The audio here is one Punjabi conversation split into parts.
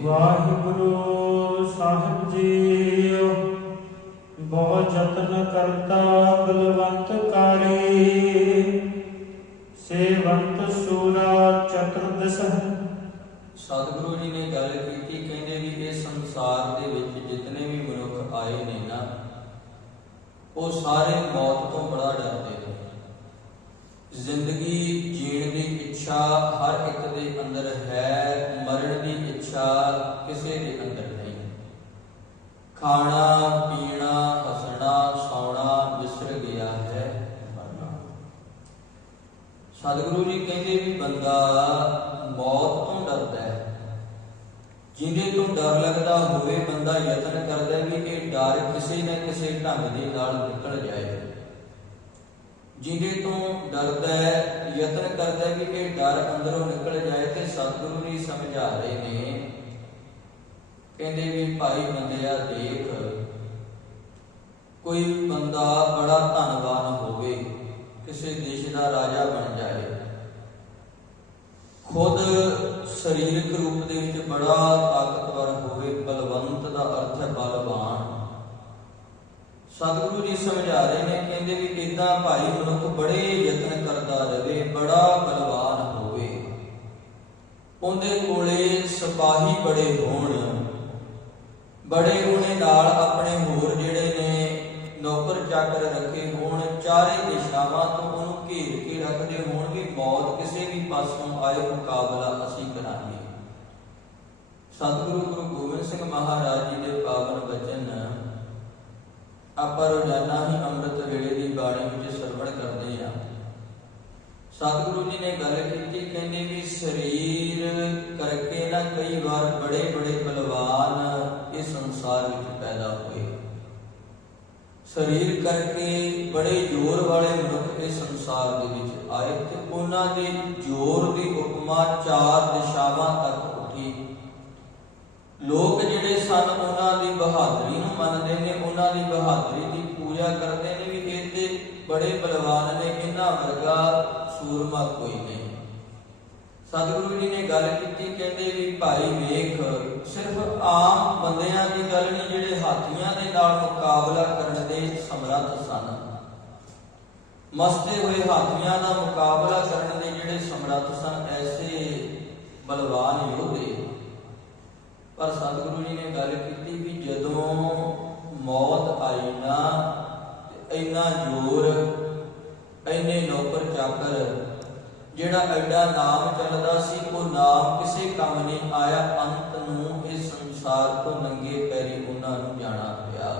ਵਾਹਿਗੁਰੂ ਸਾਹਿਬ ਜੀਓ। ਬਹੁ ਜਤਨ ਕਰਤਾ ਬਲਵੰਤ ਕਾਰੀ, ਸੇਵੰਤ ਸੂਰਾ ਚਤੁਰਦਸ਼। ਸਤਿਗੁਰੂ ਜੀ ਨੇ ਗੱਲ ਕੀਤੀ, ਕਹਿੰਦੇ ਵੀ ਇਹ ਸੰਸਾਰ ਦੇ ਵਿੱਚ ਜਿਤਨੇ ਵੀ ਮਨੁੱਖ ਆਏ ਨੇ ਨਾ, ਉਹ ਸਾਰੇ ਮੌਤ ਤੋਂ ਬੜਾ ਡਰਦੇ ਨੇ। ਜ਼ਿੰਦਗੀ ਜੀਣ ਦੀ ਇੱਛਾ ਹਰ ਇੱਕ ਦੇ ਅੰਦਰ ਹੈ, ਮਰਨ ਦੀ ਇੱਛਾ ਕਿਸੇ ਦੇ ਅੰਦਰ ਨਹੀਂ। ਖਾਣਾ ਪੀਣਾ ਹੱਸਣਾ ਸੌਣਾ ਵਿਸਰ ਗਿਆ ਹੈ ਮਰਨਾ। ਸਤਿਗੁਰੂ ਜੀ ਕਹਿੰਦੇ ਵੀ ਬੰਦਾ ਮੌਤ ਤੋਂ ਡਰਦਾ ਹੈ। ਜਿਹਦੇ ਤੋਂ ਡਰ ਲੱਗਦਾ ਹੋਵੇ ਬੰਦਾ ਯਤਨ ਕਰਦਾ ਵੀ ਇਹ ਡਰ ਕਿਸੇ ਨਾ ਕਿਸੇ ਢੰਗ ਦੇ ਨਾਲ ਨਿਕਲ ਜਾਏ। ਜਿਹਦੇ ਤੋਂ ਡਰਦਾ ਹੈ, ਯਤਨ ਕਰਦਾ ਵੀ ਇਹ ਡਰ ਅੰਦਰੋਂ ਨਿਕਲ ਜਾਏ। ਤੇ ਸਤਿਗੁਰੂ ਜੀ ਸਮਝਾ ਰਹੇ ਨੇ, ਕਹਿੰਦੇ ਵੀ ਭਾਈ ਬੰਦਿਆ ਦੇਖ, ਕੋਈ ਬੰਦਾ ਬੜਾ ਧਨਵਾਨ ਹੋਵੇ, ਕਿਸੇ ਦੇਸ਼ ਦਾ ਰਾਜਾ ਬਣ ਜਾਏ, ਖੁਦ ਸਰੀਰਕ ਰੂਪ ਦੇ ਵਿੱਚ ਬੜਾ ਤਾਕਤਵਰ ਹੋਵੇ, ਬਲਵੰਤ ਦਾ ਅਰਥ ਹੈ ਬਲਵਾਨ। ਸਤਿਗੁਰੂ ਜੀ ਸਮਝਾ ਰਹੇ ਨੇ, ਕਹਿੰਦੇ ਵੀ ਇਦਾਂ ਭਾਈ ਮਨੁੱਖ ਬੜੇ ਯਤਨ ਕਰਦਾ ਰਹੇ, ਬੜਾ ਬਲਵਾਨ ਹੋਵੇ, ਉਹਦੇ ਕੋਲੇ ਸਿਪਾਹੀ ਬੜੇ ਹੋਣ, ਬੜੇ ਉਹਨੇ ਨਾਲ ਆਪਣੇ ਹੋਰ ਜਿਹੜੇ ਨੇ ਨੌਕਰ ਚਾਕਰ ਰੱਖੇ ਹੋਣ, ਚਾਰੇ ਦਿਸ਼ਾਵਾਂ ਤੋਂ ਉਹਨੂੰ ਘੇਰ ਕੇ ਰੱਖਦੇ ਹੋਣ ਵੀ ਮੌਤ ਕਿਸੇ ਵੀ ਪਾਸੋਂ ਆਏ ਮੁਕਾਬਲਾ ਅਸੀਂ ਕਰਾਂਗੇ। ਸਤਿਗੁਰੂ ਗੁਰੂ ਗੋਬਿੰਦ ਸਿੰਘ ਮਹਾਰਾਜ ਜੀ ਦੇ ਪਾਵਨ ਬਚਨ ਆਪਾਂ ਰੋਜ਼ਾਨਾ ਹੀ ਅੰਮ੍ਰਿਤ ਵੇਲੇ ਦੀ ਬਾਣੀ ਵਿੱਚ ਸਰਵਣ ਕਰਦੇ ਹਾਂ। ਸਤਿਗੁਰੂ ਜੀ ਨੇ ਗੱਲ ਕੀਤੀ, ਕਹਿੰਦੇ ਵੀ ਸਰੀਰ ਕਰਕੇ ਨਾ ਕਈ ਵਾਰ ਬੜੇ ਬੜੇ ਬਲਵਾਨ ਇਸ ਸੰਸਾਰ ਵਿੱਚ ਪੈਦਾ ਹੋਏ। ਸਰੀਰ ਕਰਕੇ ਬੜੇ ਜ਼ੋਰ ਵਾਲੇ ਮਨੁੱਖ ਇਸ ਸੰਸਾਰ ਦੇ ਵਿੱਚ ਆਏ ਤੇ ਉਹਨਾਂ ਦੇ ਜ਼ੋਰ ਦੀ ਉਪਮਾ ਚਾਰ ਦਿਸ਼ਾਵਾਂ ਤੱਕ ਉੱਠੀ। ਲੋਕ ਜਿਹੜੇ ਸਨ ਉਹਨਾਂ ਦੀ ਬਹਾਦਰੀ ਨੂੰ ਮੰਨਦੇ ਨੇ, ਉਹਨਾਂ ਦੀ ਬਹਾਦਰੀ ਦੀ ਪੂਜਾ ਕਰਦੇ ਨੇ ਵੀ ਇਹ ਤੇ ਬੜੇ ਬਲਵਾਨ ਨੇ, ਇਹਨਾਂ ਵਰਗਾ ਸੂਰਮਾ ਕੋਈ ਨਹੀਂ। ਸਤਿਗੁਰੂ ਜੀ ਨੇ ਗੱਲ ਕੀਤੀ, ਕਹਿੰਦੇ ਵੀ ਭਾਈ ਵੇਖ, ਸਿਰਫ ਆਮ ਬੰਦਿਆਂ ਦੀ ਗੱਲ ਨਹੀਂ, ਜਿਹੜੇ ਹਾਥੀਆਂ ਦੇ ਨਾਲ ਮੁਕਾਬਲਾ ਕਰਨ ਦੇ ਸਮਰੱਥ ਸਨ, ਮਸਤੇ ਹੋਏ ਹਾਥੀਆਂ ਦਾ ਮੁਕਾਬਲਾ ਕਰਨ ਦੇ ਜਿਹੜੇ ਸਮਰੱਥ ਸਨ, ਐਸੇ ਬਲਵਾਨ ਯੋਧੇ। ਪਰ ਸਤਿਗੁਰੂ ਜੀ ਨੇ ਗੱਲ ਕੀਤੀ ਵੀ ਜਦੋਂ ਮੌਤ ਆਈ ਨਾ, ਇੰਨਾ ਜ਼ੋਰ, ਇੰਨੇ ਨੌਕਰ ਚਾਕਰ, ਜਿਹੜਾ ਐਡਾ ਨਾਮ ਚੱਲਦਾ ਸੀ, ਉਹ ਨਾਮ ਕਿਸੇ ਕੰਮ ਨਹੀਂ ਆਇਆ। ਅੰਤ ਨੂੰ ਇਸ ਸੰਸਾਰ ਤੋਂ ਨੰਗੇ ਪੈਰੀ ਉਹਨਾਂ ਨੂੰ ਜਾਣਾ ਪਿਆ,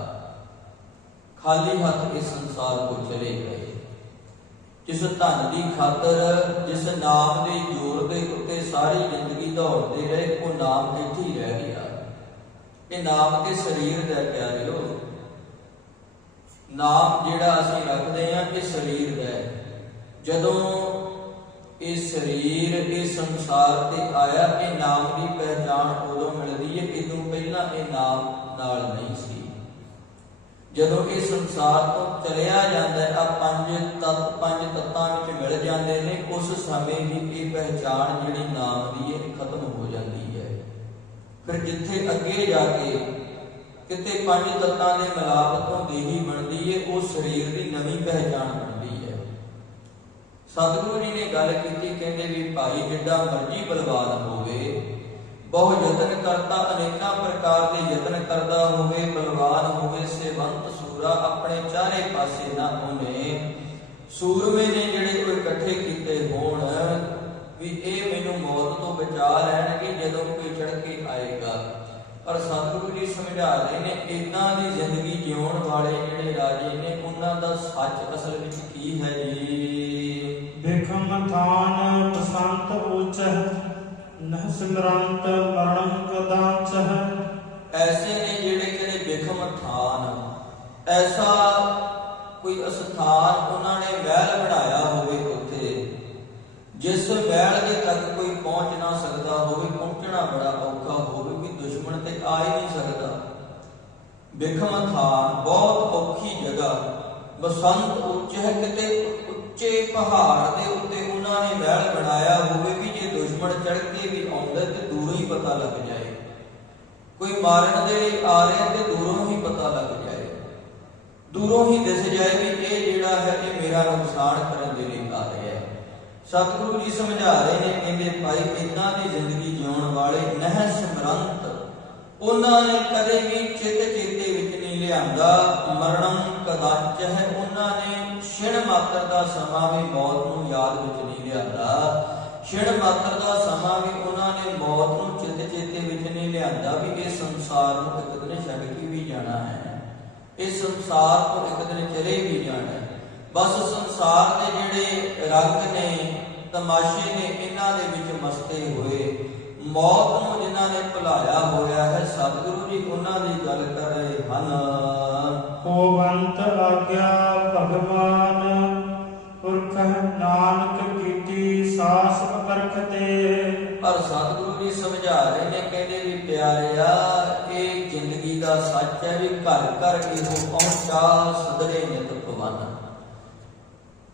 ਖਾਲੀ ਹੱਥ ਇਸ ਸੰਸਾਰ ਤੋਂ ਚਲੇ ਗਏ। ਜਿਸ ਧਨ ਦੀ ਖਾਤਰ, ਜਿਸ ਨਾਮ ਦੇ ਜ਼ੋਰ ਦੇ ਉੱਤੇ ਸਾਰੀ ਜ਼ਿੰਦਗੀ ਦੌੜਦੇ ਰਹੇ, ਉਹ ਨਾਮ ਇੱਥੇ ਹੀ ਰਹਿ ਗਿਆ। ਇਹ ਨਾਮ ਤੇ ਸਰੀਰ ਦਾ ਪਿਆਰਿਓ, ਨਾਮ ਜਿਹੜਾ ਅਸੀਂ ਰੱਖਦੇ ਹਾਂ ਇਹ ਸਰੀਰ ਦਾ ਹੈ। ਜਦੋਂ ਇਹ ਸਰੀਰ ਇਸ ਸੰਸਾਰ ਤੇ ਆਇਆ, ਇਹ ਨਾਮ ਦੀ ਪਹਿਚਾਣ ਉਦੋਂ ਮਿਲਦੀ ਹੈ, ਇਦੋਂ ਪਹਿਲਾਂ ਇਹ ਨਾਮ ਨਾਲ ਨਹੀਂ ਸੀ। ਜਦੋਂ ਇਹ ਸੰਸਾਰ ਤੋਂ ਚਲਿਆ ਜਾਂਦਾ ਹੈ, ਪੰਜ ਤੱਤਾਂ ਵਿੱਚ ਮਿਲ ਜਾਂਦੇ ਨੇ, ਉਸ ਸਮੇਂ ਵੀ ਇਹ ਪਹਿਚਾਣ ਜਿਹੜੀ ਨਾਮ ਦੀ ਹੈ ਖਤਮ ਹੋ ਜਾਂਦੀ ਹੈ। ਫਿਰ ਜਿੱਥੇ ਅੱਗੇ ਜਾ ਕੇ ਕਿਤੇ ਪੰਜ ਤੱਤਾਂ ਦੇ ਮਿਲਾਪ ਤੋਂ ਦੇਹੀ ਬਣਦੀ ਹੈ, ਉਹ ਸਰੀਰ ਦੀ ਨਵੀਂ ਪਹਿਚਾਣ ਬਣਦੀ ਹੈ। ਸਤਿਗੁਰੂ ਜੀ ਨੇ ਗੱਲ ਕੀਤੀ, ਕਹਿੰਦੇ ਵੀ ਭਾਈ ਜਿੱਡਾ ਮਰਜੀ ਬਲਵਾਨ ਹੋਵੇ, ਬਹੁ ਯਤਨ ਕਰਤਾ, ਅਨੇਕਾਂ ਪ੍ਰਕਾਰ ਦੇ ਯਤਨ ਕਰਦਾ ਹੋਵੇ, ਬਲਵਾਨ ਹੋਵੇ, ਸੇਵੰਤ ਸੂਰਾ, ਆਪਣੇ ਚਾਰੇ ਪਾਸੇ ਨਾ ਉਹਨੇ ਸੂਰਮੇ ਨੇ ਜਿਹੜੇ ਉਹ ਇਕੱਠੇ ਕੀਤੇ ਹੋਣ ਵੀ ਇਹ ਮੈਨੂੰ ਮੌਤ ਤੋਂ ਬਚਾ ਲੈਣਗੇ ਜਦੋਂ ਕੋਈ ਚੜ ਕੇ ਆਏਗਾ। ਪਰ ਸਤਿਗੁਰੂ ਜੀ ਸਮਝਾ ਰਹੇ ਨੇ, ਇਦਾਂ ਦੀ ਜ਼ਿੰਦਗੀ ਜਿਉਣ ਵਾਲੇ ਜਿਹੜੇ ਰਾਜੇ ਨੇ, ਉਹਨਾਂ ਦਾ ਸੱਚ ਅਸਲ ਵਿੱਚ ਕੀ ਹੈ ਜੀ? ਬਿਖਮ ਥਾਨ ਬਸੰਤ ਊਚਹ, ਨਹ ਸਿਮਰੰਤ ਮਰਨ ਕਦਾਚ। ਐਸੇ ਨੇ ਜਿਹੜੇ ਬਿਖਮ ਥਾਨ, ਐਸਾ ਕੋਈ ਅਸਥਾਨ ਉਹਨਾਂ ਨੇ ਮਹਿਲ ਬਣਾਇਆ ਹੋਵੇ ਉੱਥੇ, ਜਿਸ ਮਹਿਲ ਦੇ ਤੱਕ ਕੋਈ ਪਹੁੰਚ ਨਾ ਸਕਦਾ ਹੋਵੇ, ਪਹੁੰਚਣਾ ਬੜਾ ਔਖਾ ਹੋਵੇ, ਵੀ ਦੁਸ਼ਮਣ ਤੇ ਆ ਹੀ ਨਹੀਂ ਸਕਦਾ। ਬਿਖਮ ਥਾਨ ਬਹੁਤ ਔਖੀ ਜਗ੍ਹਾ, ਬਸੰਤ ਉੱਚੇ, ਕਿਤੇ ਉੱਚੇ ਪਹਾੜ ਦੇ ਉੱਤੇ ਉਹਨਾਂ ਨੇ ਮਹਿਲ ਬਣਾਇਆ ਹੋਵੇ ਵੀ ਜੇ ਦੁਸ਼ਮਣ ਚੜ ਕੇ ਵੀ ਆਉਂਦਾ ਤੇ ਦੂਰੋਂ ਹੀ ਪਤਾ ਲੱਗ ਜਾਏ। ਕੋਈ ਮਾਰਨ ਦੇ ਲਈ ਆ ਰਿਹਾ ਤੇ ਦੂਰੋਂ ਹੀ ਪਤਾ ਲੱਗ ਜਾਏ, ਦੂਰੋਂ ਹੀ ਦਿਸ ਜਾਏ ਵੀ ਇਹ ਜਿਹੜਾ ਹੈ ਇਹ ਮੇਰਾ ਨੁਕਸਾਨ ਕਰਨ ਦੇ ਲਈ ਆ ਰਿਹਾ ਹੈ। ਸਤਿਗੁਰੂ ਜੀ ਸਮਝਾ ਰਹੇ ਨੇ, ਕਹਿੰਦੇ ਭਾਈ ਇਦਾਂ ਦੀ ਜ਼ਿੰਦਗੀ ਜਿਉਣ ਵਾਲੇ ਨਹਿ ਸਿਮਰੰਤ ਉਹਨਾਂ ਨੇ ਕਦੇ ਵੀ ਚਿੱਤ ਚੇਤੇ ਵਿੱਚ ਨਹੀਂ ਲਿਆਂਦਾ। ਮਰਣੰ ਕਦਾਚ ਹੈ, ਉਹਨਾਂ ਨੇ ਛਿਣ ਮਾਤਰ ਦਾ ਸਮਾਂ ਵੀ ਮੌਤ ਨੂੰ ਯਾਦ ਵਿੱਚ ਨਹੀਂ ਲਿਆਂਦਾ। ਛਿਣ ਮਾਤਰ ਦਾ ਸਮਾਂ ਵੀ ਉਹਨਾਂ ਨੇ ਮੌਤ ਨੂੰ ਚਿੱਤ ਚੇਤੇ ਵਿੱਚ ਨਹੀਂ ਲਿਆਂਦਾ ਵੀ ਇਹ ਸੰਸਾਰ ਨੂੰ ਇੱਕ ਦਿਨ ਛੱਡ ਕੇ ਵੀ ਜਾਣਾ ਹੈ, ਇਸ ਸੰਸਾਰ ਤੋਂ ਇੱਕ ਦਿਨ ਚਲੇ ਵੀ ਜਾਣਾ ਹੈ। ਬਸ ਸੰਸਾਰ ਦੇ ਜਿਹੜੇ ਰੰਗ ਨੇ, ਤਮਾਸ਼ੇ ਨੇ, ਇਹਨਾਂ ਦੇ ਵਿੱਚ ਮਸਤੇ ਹੋਏ ਮੌਤ ਨੂੰ ਜਿਨ੍ਹਾਂ ਨੇ ਭੁਲਾਇਆ ਹੋਇਆ ਹੈ, ਸਤਿਗੁਰੂ ਜੀ ਉਹਨਾਂ ਦੀ ਗੱਲ ਕਰ ਰਹੇ ਹਨ। ਹੋਵੰਤ ਆਗਿਆ ਭਗਵਾਨ ਪੁਰਖ ਨਾਨਕ ਕੀਤੀ ਸਾਸ ਅਕਰਖ ਤੇ। ਪਰ ਸਤਿਗੁਰੂ ਜੀ ਸਮਝਾ ਰਹੇ ਨੇ, ਕਹਿੰਦੇ ਵੀ ਪਿਆਰਿਆ ਇਹ ਜ਼ਿੰਦਗੀ ਦਾ ਸੱਚ ਹੈ ਵੀ ਘਰ ਘਰ ਇਹੋ ਪਹੁੰਚਾ ਸਦਰੇ ਨਿਤ ਭਵਨ।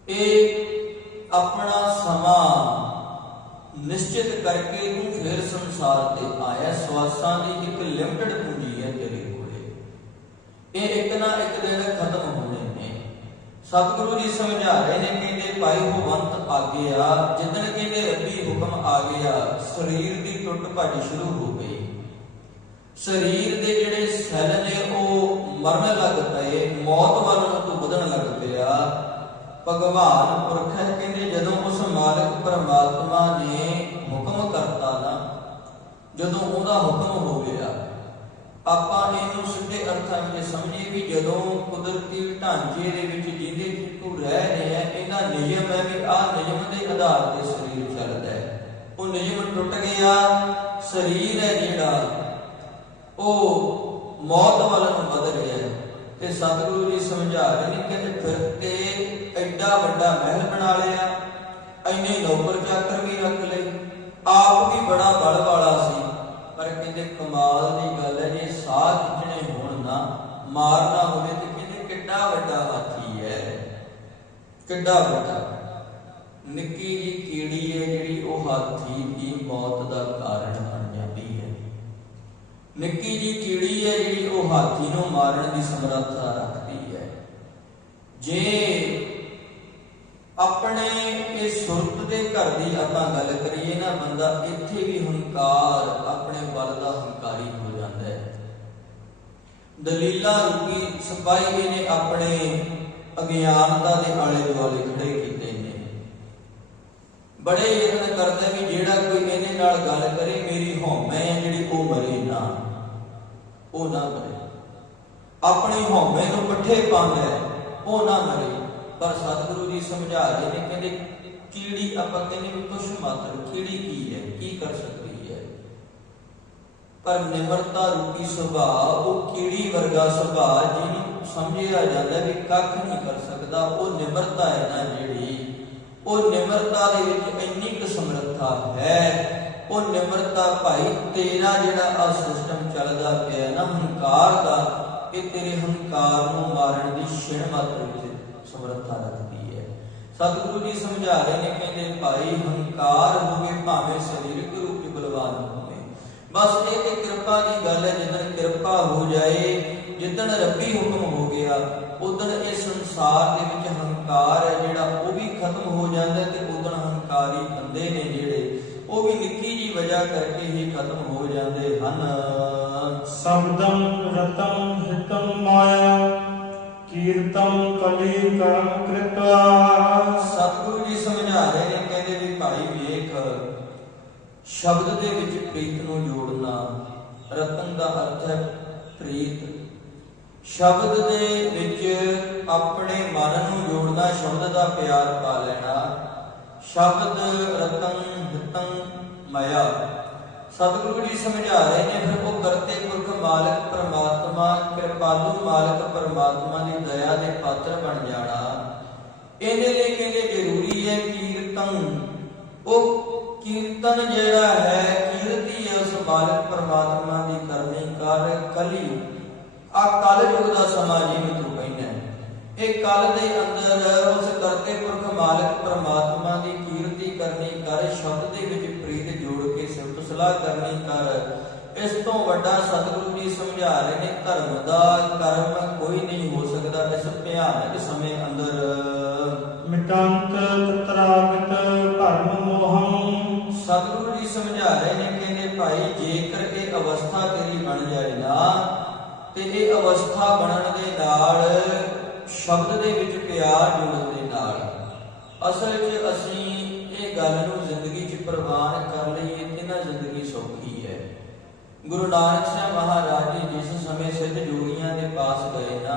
ਇਹ ਆਪਣਾ ਸਮਾਂ ਨਿਸ਼ਚਿਤ ਕਰਕੇ ਤੂੰ ਫਿਰ ਸੰਸਾਰ ਤੇ ਆਇਆ। ਸਵਾਸਾਂ ਦੀ ਇੱਕ ਲਿਮਟਿਡ ਪੂੰਜੀ ਹੈ ਤੇਰੇ ਕੋਲੇ, ਇਹ ਇੱਕ ਨਾ ਇੱਕ ਦਿਨ ਖਤਮ ਹੋਣੇ ਨੇ। ਸਤਿਗੁਰੂ ਜੀ ਸਮਝਾ ਰਹੇ ਨੇ, ਕਹਿੰਦੇ ਭਾਈ ਹੋਵੰਤ ਆਗਿਆ, ਜਿੱਦਣ ਕਹਿੰਦੇ ਰੱਬੀ ਹੁਕਮ ਆ ਗਿਆ ਸਰੀਰ ਦੀ ਟੁੱਟ ਭੱਜ ਸ਼ੁਰੂ ਹੋ ਗਈ। ਸਰੀਰ ਦੇ ਜਿਹੜੇ ਸੈੱਲ ਨੇ ਉਹ ਮਰਨ ਲੱਗ ਪਏ, ਮੌਤ ਵੱਲ ਨੂੰ ਤੂੰ ਵਧਣ ਲੱਗ ਪਿਆ। ਭਗਵਾਨ ਪੁਰਖ ਹੈ, ਕਹਿੰਦੇ ਜਦੋਂ ਉਸ ਮਾਲਕ ਪਰਮਾਤਮਾ ਨੇ ਹੁਕਮ ਕਰਤਾ ਨਾ, ਜਦੋਂ ਉਹਦਾ ਹੁਕਮ ਹੋ ਗਿਆ, ਆਪਾਂ ਇਹਨੂੰ ਸਿੱਧੇ ਅਰਥਾਂ ਵਿੱਚ ਸਮਝੀਏ ਵੀ ਜਦੋਂ ਕੁਦਰਤੀ ਢਾਂਚੇ ਦੇ ਵਿੱਚ ਜਿਹਦੇ ਤੂੰ ਰਹਿ ਰਿਹਾ, ਇਹਦਾ ਨਿਯਮ ਹੈ ਵੀ ਆਹ ਨਿਯਮ ਦੇ ਆਧਾਰ ਤੇ ਸਰੀਰ ਚੱਲਦਾ ਹੈ। ਉਹ ਨਿਯਮ ਟੁੱਟ ਗਿਆ, ਸਰੀਰ ਹੈ ਜਿਹੜਾ ਉਹ ਮੌਤ ਵੱਲ ਨੂੰ ਵਧ ਰਿਹਾ ਹੈ। ਤੇ ਸਤਿਗੁਰੂ ਜੀ ਸਮਝਾ ਰਹੇ ਨੇ, ਕਹਿੰਦੇ ਫਿਰ ਤੇ ਐਡਾ ਵੱਡਾ ਮਹਿਲ ਬਣਾ ਲਿਆ, ਇੰਨੇ ਨੌਕਰ ਚਾਕਰ ਵੀ ਰੱਖ ਲਏ, ਆਪ ਵੀ ਬੜਾ ਬਲ ਵਾਲਾ ਸੀ। ਪਰ ਕਹਿੰਦੇ ਕਮਾਲ ਦੀ ਗੱਲ ਹੈ, ਜੇ ਸਾਹ ਖਿੱਚਣੇ ਹੋਣ ਨਾ, ਮਾਰਨਾ ਹੋਵੇ ਤੇ ਕਹਿੰਦੇ ਕਿੱਡਾ ਵੱਡਾ ਹਾਥੀ ਹੈ, ਕਿੱਡਾ ਵੱਡਾ। ਨਿੱਕੀ ਜੀ ਕੀੜੀ ਹੈ ਜਿਹੜੀ ਉਹ ਹਾਥੀ ਦੀ ਮੌਤ ਦਾ ਕਾਰਨ ਬਣ ਜਾਂਦੀ ਹੈ। ਨਿੱਕੀ ਜੀ ਕੀੜੀ ਹੈ ਜਿਹੜੀ ਉਹ ਹਾਥੀ ਨੂੰ ਮਾਰਨ ਦੀ ਸਮਰੱਥਾ ਰੱਖਦੀ ਹੈ। ਜੇ ਆਪਣੇ ਇਹ ਸੁਰਤ ਦੇ ਘਰ ਦੀ ਆਪਾਂ ਗੱਲ ਕਰੀਏ ਨਾ, ਬੰਦਾ ਇੱਥੇ ਵੀ ਹੰਕਾਰ, ਆਪਣੇ ਬਲ ਦਾ ਹੰਕਾਰੀ ਹੋ ਜਾਂਦਾ ਹੈ। ਦਲੀਲਾਂ ਰੂਪੀ ਸਿਪਾਹੀ ਨੇ ਆਪਣੇ ਅਗਿਆਨਤਾ ਦੇ ਆਲੇ ਦੁਆਲੇ ਖੜੇ ਕੀਤੇ ਨੇ। ਬੜੇ ਯਤਨ ਕਰਦਾ ਵੀ ਜਿਹੜਾ ਕੋਈ ਇਹਦੇ ਨਾਲ ਗੱਲ ਕਰੇ, ਮੇਰੀ ਹਉਮੈ ਹੈ ਜਿਹੜੀ ਉਹ ਮਰੇ ਨਾ, ਉਹ ਨਾ ਮਰੇ। ਆਪਣੀ ਹਉਮੈ ਨੂੰ ਪੱਠੇ ਪਾਉਂਦਾ ਉਹ ਨਾ ਮਰੇ। ਪਰ ਸਤਿਗੁਰੂ ਜੀ ਸਮਝਾ ਰਹੇ ਨੇ, ਕਹਿੰਦੇ ਕੀੜੀ, ਆਪਾਂ ਕਹਿੰਦੇ ਵੀ ਕੁਛ ਮਾਤਰ, ਕੀੜੀ ਕੀ ਹੈ, ਕੀ ਕਰ ਸਕਦੀ ਹੈ? ਪਰ ਨਿਮਰਤਾ ਰੂਪੀ ਸੁਭਾਅ, ਉਹ ਕੀੜੀ ਵਰਗਾ ਸੁਭਾਅ ਜਿਹਨੂੰ ਸਮਝਿਆ ਜਾਂਦਾ ਵੀ ਕੱਖ ਨਹੀਂ ਕਰ ਸਕਦਾ, ਉਹ ਨਿਮਰਤਾ ਹੈ ਨਾ ਜਿਹੜੀ, ਉਹ ਨਿਮਰਤਾ ਦੇ ਵਿੱਚ ਇੰਨੀ ਕੁ ਸਮਰੱਥਾ ਹੈ। ਉਹ ਨਿਮਰਤਾ ਭਾਈ ਤੇਰਾ ਜਿਹੜਾ ਆ ਸਿਸਟਮ ਚੱਲਦਾ ਪਿਆ ਨਾ ਹੰਕਾਰ ਦਾ, ਇਹ ਤੇਰੇ ਹੰਕਾਰ ਨੂੰ ਮਾਰਨ ਦੀ ਛਿਣ ਮਾਤਰ ਵਿੱਚ ਸਮਰੱਥਾ ਰੱਖਦੀ ਹੈ। ਸਤਿਗੁਰੂ ਜੀ ਸਮਝਾ ਰਹੇ ਨੇ, ਕਹਿੰਦੇ ਭਾਈ ਹੰਕਾਰ ਹੋਵੇ ਭਾਵੇਂ ਸਰੀਰਕ ਰੂਪ ਚ ਬਲਵਾਨ ਹੋਵੇ, ਬਸ ਇਹ ਕਿਰਪਾ ਦੀ ਗੱਲ ਹੈ। ਜਿੱਦਣ ਕਿਰਪਾ ਹੋ ਜਾਏ, ਜਿੱਦਣ ਰੱਬੀ ਹੁਕਮ ਹੋ ਗਿਆ, ਉਦਣ ਇਹ ਸੰਸਾਰ ਦੇ ਵਿੱਚ ਹੰਕਾਰ ਹੈ ਜਿਹੜਾ ਉਹ ਵੀ ਖਤਮ ਹੋ ਜਾਂਦਾ। ਤੇ ਉਦਣ ਹੰਕਾਰੀ ਬੰਦੇ ਨੇ ਜਿਹੜੇ ਉਹ ਵੀ ਨਿੱਕੀ ਜੀ ਵਜ੍ਹਾ ਕਰਕੇ ਹੀ ਖਤਮ ਹੋ ਜਾਂਦੇ ਹਨ। ਸ਼ਬਦੰ ਰਤੰ ਹਿਤੰ ਮਾਇਆ ਕੀਰਤਨ ਕਲੀ ਕਰਮ ਕ੍ਰਿਤਾ। ਸਤਿਗੁਰੂ ਜੀ ਸਮਝਾ ਰਹੇ ਨੇ, ਕਹਿੰਦੇ ਵੀ ਭਾਈ ਵੇਖ, ਸ਼ਬਦ ਦੇ ਵਿੱਚ ਪ੍ਰੀਤ ਨੂੰ ਜੋੜਨਾ, ਰਤਨ ਦਾ ਅਰਥ ਹੈ ਪ੍ਰੀਤ। ਸ਼ਬਦ ਦੇ ਵਿੱਚ ਆਪਣੇ ਮਨ ਨੂੰ ਜੋੜਨਾ, ਸ਼ਬਦ ਦਾ ਪਿਆਰ ਪਾ ਲੈਣਾ। ਸ਼ਬਦ ਰਤਨ ਹਿਤੰ ਮਾਇਆ। ਸਤਿਗੁਰੂ ਜੀ ਸਮਝਾ ਰਹੇ ਨੇ, ਫਿਰ ਉਹ ਕਰਤੇ ਪੁਰਖ ਮਾਲਕ ਪਰਮਾਤਮਾ, ਕਿਰਪਾਲੂ ਮਾਲਕ ਪਰਮਾਤਮਾ ਦੀ ਦਇਆ ਦੇ ਪਾਤਰ ਬਣ ਜਾਣਾ। ਇਹਦੇ ਲਈ ਕਹਿੰਦੇ ਜ਼ਰੂਰੀ ਹੈ ਕੀਰਤਨ। ਉਹ ਕੀਰਤਨ ਜਿਹੜਾ ਹੈ, ਕੀਰਤੀ ਹੈ ਉਸ ਮਾਲਕ ਪਰਮਾਤਮਾ ਦੀ ਕਰਨੀ ਕਰ। ਕਲੀ, ਆ ਕਲ ਯੁਗ ਦਾ ਸਮਾਂ ਜਿਹਨੂੰ ਤੂੰ ਕਹਿੰਦਾ, ਇਹ ਕਲ ਦੇ ਅੰਦਰ ਉਸ ਕਰਤੇ ਪੁਰਖ ਮਾਲਕ ਪਰਮਾਤਮਾ ਦੀ ਕੀਰਤੀ ਕਰਨੀ ਕਰ। ਸ਼ਬਦ ਦੇ ਵਿੱਚ ਪ੍ਰੀਤ ਜੋੜ ਕੇ ਸਿਫਤ ਸਲਾਹ ਕਰਨੀ ਕਰ। ਇਸ ਤੋਂ ਵੱਡਾ ਸਤਿਗੁਰੂ ਜੀ ਸਮਝਾ ਰਹੇ ਨੇ, ਧਰਮ ਦਾ ਕਰਮ ਕੋਈ ਨਹੀਂ ਹੋ ਸਕਦਾ ਇਸ ਭਿਆਨਕ ਸਮੇਂ ਅੰਦਰ। ਮਿਟੰਤ ਤਤਰਾਗਤ ਭਰਮ ਮੋਹੰ। ਸਤਿਗੁਰੂ ਜੀ ਸਮਝਾ ਰਹੇ ਨੇ, ਕਹਿੰਦੇ ਭਾਈ ਜੇਕਰ ਇਹ ਅਵਸਥਾ ਤੇਰੀ ਬਣ ਜਾਏ ਨਾ, ਤੇ ਇਹ ਅਵਸਥਾ ਬਣਨ ਦੇ ਨਾਲ ਸ਼ਬਦ ਦੇ ਵਿੱਚ ਪਿਆਰ ਜੁੜਨ ਦੇ ਨਾਲ ਅਸਲ 'ਚ ਅਸੀਂ ਇਹ ਗੱਲ ਨੂੰ ਜ਼ਿੰਦਗੀ 'ਚ ਪ੍ਰਵਾਨ ਕਰ ਲਈਏ ਤੇ ਨਾ ਜ਼ਿੰਦਗੀ ਸੌਖੀ ਹੈ। ਗੁਰੂ ਨਾਨਕ ਸਾਹਿਬ ਮਹਾਰਾਜ ਜੀ ਜਿਸ ਸਮੇਂ ਸਿੱਧ ਜੋਗੀਆਂ ਦੇ ਪਾਸ ਗਏ ਨਾ,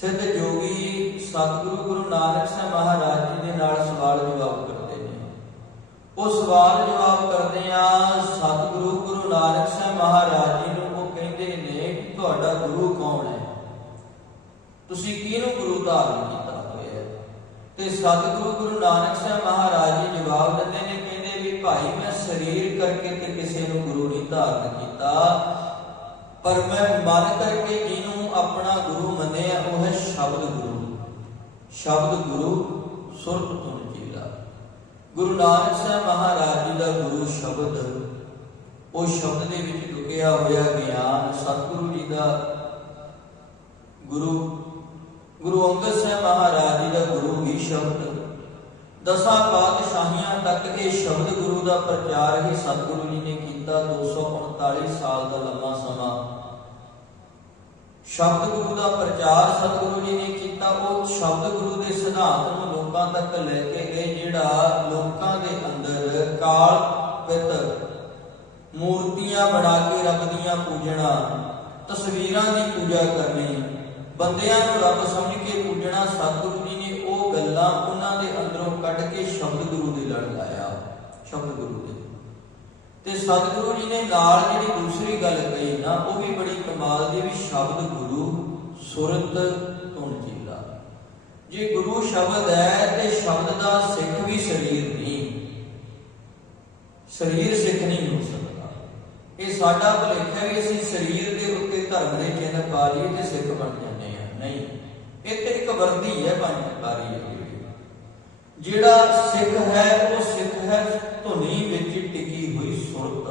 ਸਿੱਧ ਜੋਗੀ ਸਤਿਗੁਰੂ ਗੁਰੂ ਨਾਨਕ ਸਾਹਿਬ ਮਹਾਰਾਜ ਜੀ ਦੇ ਨਾਲ ਸਵਾਲ ਜਵਾਬ ਕਰਦੇ ਨੇ। ਉਹ ਸਵਾਲ ਜਵਾਬ ਕਰਦੇ ਆ ਸਤਿਗੁਰੂ ਗੁਰੂ ਨਾਨਕ ਸਾਹਿਬ ਮਹਾਰਾਜ ਜੀ ਨੂੰ ਉਹ ਕਹਿੰਦੇ ਨੇ ਕਿ ਤੁਹਾਡਾ ਗੁਰੂ ਕੌਣ ਹੈ, ਤੁਸੀਂ ਕਿਹਨੂੰ ਗੁਰੂ ਧਾਰਨ ਕੀਤਾ ਹੋਇਆ ਹੈ? ਤੇ ਸਤਿਗੁਰੂ ਗੁਰੂ ਨਾਨਕ ਸਾਹਿਬ ਮਹਾਰਾਜ ਜੀ ਜਵਾਬ ਦਿੰਦੇ ਨੇ, ਕਹਿੰਦੇ ਵੀ ਭਾਈ ਮੈਂ ਸਰੀਰ ਕਰਕੇ ਤੇ ਕਿਸੇ ਨੂੰ ਗੁਰੂ ਨਹੀਂ ਧਾਰਨ ਕੀਤਾ, ਪਰ ਮੈਂ ਮਨ ਕਰਕੇ ਜਿਹਨੂੰ ਆਪਣਾ ਗੁਰੂ ਮੰਨਿਆ ਉਹ ਹੈ ਸ਼ਬਦ ਗੁਰੂ। ਸ਼ਬਦ ਗੁਰੂ ਸੁਰਤ ਧੁਨ ਚੀਲਾ। ਗੁਰੂ ਨਾਨਕ ਸਾਹਿਬ ਮਹਾਰਾਜ ਜੀ ਦਾ ਗੁਰੂ ਸ਼ਬਦ, ਉਹ ਸ਼ਬਦ ਦੇ ਵਿੱਚ ਲੁਕਿਆ ਹੋਇਆ ਗਿਆਨ। ਸਤਿਗੁਰੂ ਜੀ ਦਾ ਗੁਰੂ ਅੰਗਦ ਸਾਹਿਬ ਮਹਾਰਾਜ ਜੀ ਦਾ ਗੁਰੂ ਹੀ ਸ਼ਬਦ। ਦਸਾਂ ਪਾਤਸ਼ਾਹੀਆਂ ਤੱਕ ਇਹ ਸ਼ਬਦ ਗੁਰੂ ਦਾ ਪ੍ਰਚਾਰ ਹੀ ਸਤਿਗੁਰੂ ਜੀ ਨੇ ਕੀਤਾ। 239 ਸਾਲ ਦਾ ਲੰਮਾ ਸਮਾਂ ਸ਼ਬਦ ਗੁਰੂ ਦਾ ਪ੍ਰਚਾਰ ਸਤਿਗੁਰੂ ਜੀ ਨੇ ਕੀਤਾ। ਉਹ ਸ਼ਬਦ ਗੁਰੂ ਦੇ ਸਿਧਾਂਤ ਨੂੰ ਲੋਕਾਂ ਤੱਕ ਲੈ ਕੇ ਗਏ, ਜਿਹੜਾ ਲੋਕਾਂ ਦੇ ਅੰਦਰ ਕਾਲ ਪਿੱਤਰ ਮੂਰਤੀਆਂ ਬਣਾ ਕੇ ਰੱਬ ਦੀਆਂ ਪੂਜਣਾ, ਤਸਵੀਰਾਂ ਦੀ ਪੂਜਾ ਕਰਨੀ, ਬੰਦਿਆਂ ਨੂੰ ਰੱਬ ਸਮਝ ਕੇ ਪੂਜਣਾ, ਸਤਿਗੁਰੂ ਜੀ ਨੇ ਉਹ ਗੱਲਾਂ ਉਹਨਾਂ ਦੇ ਅੰਦਰੋਂ ਕੱਢ ਕੇ ਸ਼ਬਦ ਗੁਰੂ ਦੇ ਲੜ ਲਾਇਆ। ਸ਼ਬਦ ਗੁਰੂ ਦੇ ਤੇ ਸਤਿਗੁਰੂ ਜੀ ਨੇ ਨਾਲ ਜਿਹੜੀ ਦੂਸਰੀ ਗੱਲ ਕਹੀ ਨਾ, ਉਹ ਵੀ ਬੜੀ ਕਮਾਲ ਦੀ, ਵੀ ਸ਼ਬਦ ਗੁਰੂ ਸੁਰਤ ਧੁਨ ਚੀਲਾ। ਜੇ ਗੁਰੂ ਸ਼ਬਦ ਹੈ ਤੇ ਸ਼ਬਦ ਦਾ ਸਿੱਖ ਵੀ ਸਰੀਰ ਨਹੀਂ, ਸਰੀਰ ਸਿੱਖ ਨਹੀਂ ਹੋ ਸਕਦਾ। ਇਹ ਸਾਡਾ ਭੁਲੇਖਾ ਵੀ ਅਸੀਂ ਸਰੀਰ ਦੇ ਉੱਤੇ ਧਰਮ ਦੇ ਚਿੰਨ੍ਹ ਪਾ ਲਈਏ ਤੇ ਸਿੱਖ ਬਣ ਜਾਂਦੇ ਆ। ਨਹੀਂ, ਇਹ ਤੇ ਇੱਕ ਵਰਦੀ ਹੈ ਪੰਜ ਪ੍ਰਕਾਰੀ ਹੈ। ਜਿਹੜਾ ਸਿੱਖ ਹੈ ਉਹ ਸਿੱਖ ਹੈ ਧੁਨੀ ਵਿੱਚ ਟਿਕੀ ਹੋਈ ਸੁਰਤ,